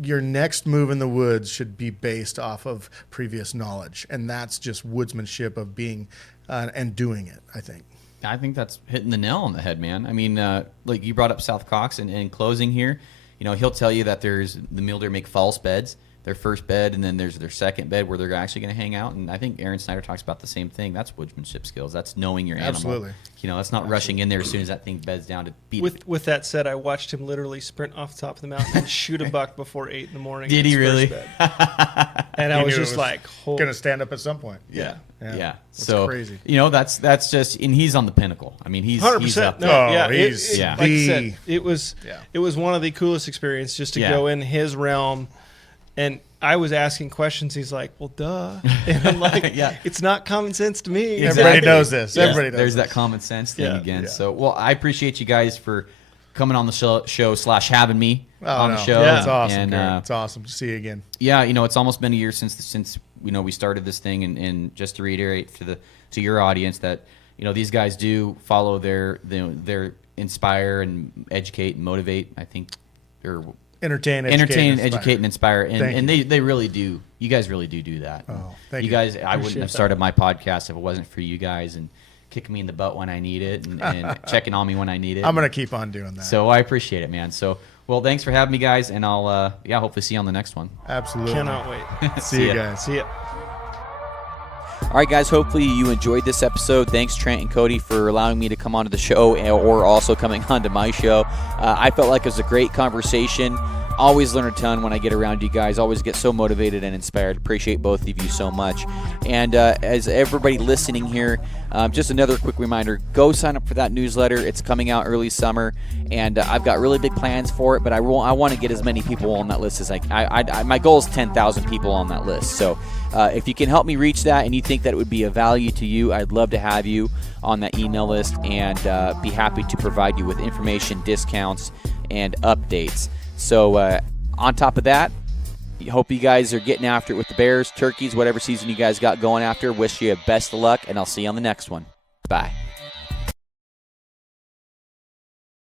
your next move in the woods should be based off of previous knowledge. And that's just woodsmanship of being and doing it, I think. I think that's hitting the nail on the head, man. I mean, like you brought up South Cox, and in closing here, you know, he'll tell you that there's the mule deer make false beds, their first bed, and then there's their second bed where they're actually going to hang out. And I think Aaron Snyder talks about the same thing. That's woodsmanship skills. That's knowing your animal. Absolutely. You know, that's not rushing in there as soon as that thing beds down to beat it. With that said, I watched him literally sprint off the top of the mountain and shoot a buck before 8 in the morning. Did he really? And I was just like, going to stand up at some point. Yeah. Yeah. That's so crazy. You know, that's just, and he's on the pinnacle. I mean, he's 100%. He's up No, there. He's like I said, it was one of the coolest experiences just to go in his realm. And I was asking questions. He's like, well, duh. And I'm like, it's not common sense to me. Exactly. Everybody knows this. Yeah. Everybody knows There's this. that common sense thing again. Yeah. So, well, I appreciate you guys for coming on the show / having me on the show. Yeah, it's awesome. And, it's awesome to see you again. Yeah, you know, it's almost been a year since you know we started this thing, and just to reiterate to your audience that, these guys do follow their inspire and educate and motivate. I think they're entertain, educate, and inspire, and they really do. You guys really do that. Oh, thank you. Guys, I wouldn't have started my podcast if it wasn't for you guys and kicking me in the butt when I need it and checking on me when I need it. I'm gonna keep on doing that. So I appreciate it, man. So well, thanks for having me, guys, and I'll hopefully see you on the next one. Absolutely. Cannot wait. See you guys. See ya. All right, guys, hopefully you enjoyed this episode. Thanks, Trent and Cody, for allowing me to come onto the show or also coming onto my show. I felt like it was a great conversation. Always learn a ton when I get around you guys. Always get so motivated and inspired. Appreciate both of you so much. And as everybody listening here, just another quick reminder, go sign up for that newsletter. It's coming out early summer, and I've got really big plans for it, but I want to get as many people on that list as my goal is 10,000 people on that list. So if you can help me reach that and you think that it would be of value to you, I'd love to have you on that email list and be happy to provide you with information, discounts, and updates. So on top of that, hope you guys are getting after it with the bears, turkeys, whatever season you guys got going after. Wish you best of luck, and I'll see you on the next one. Bye.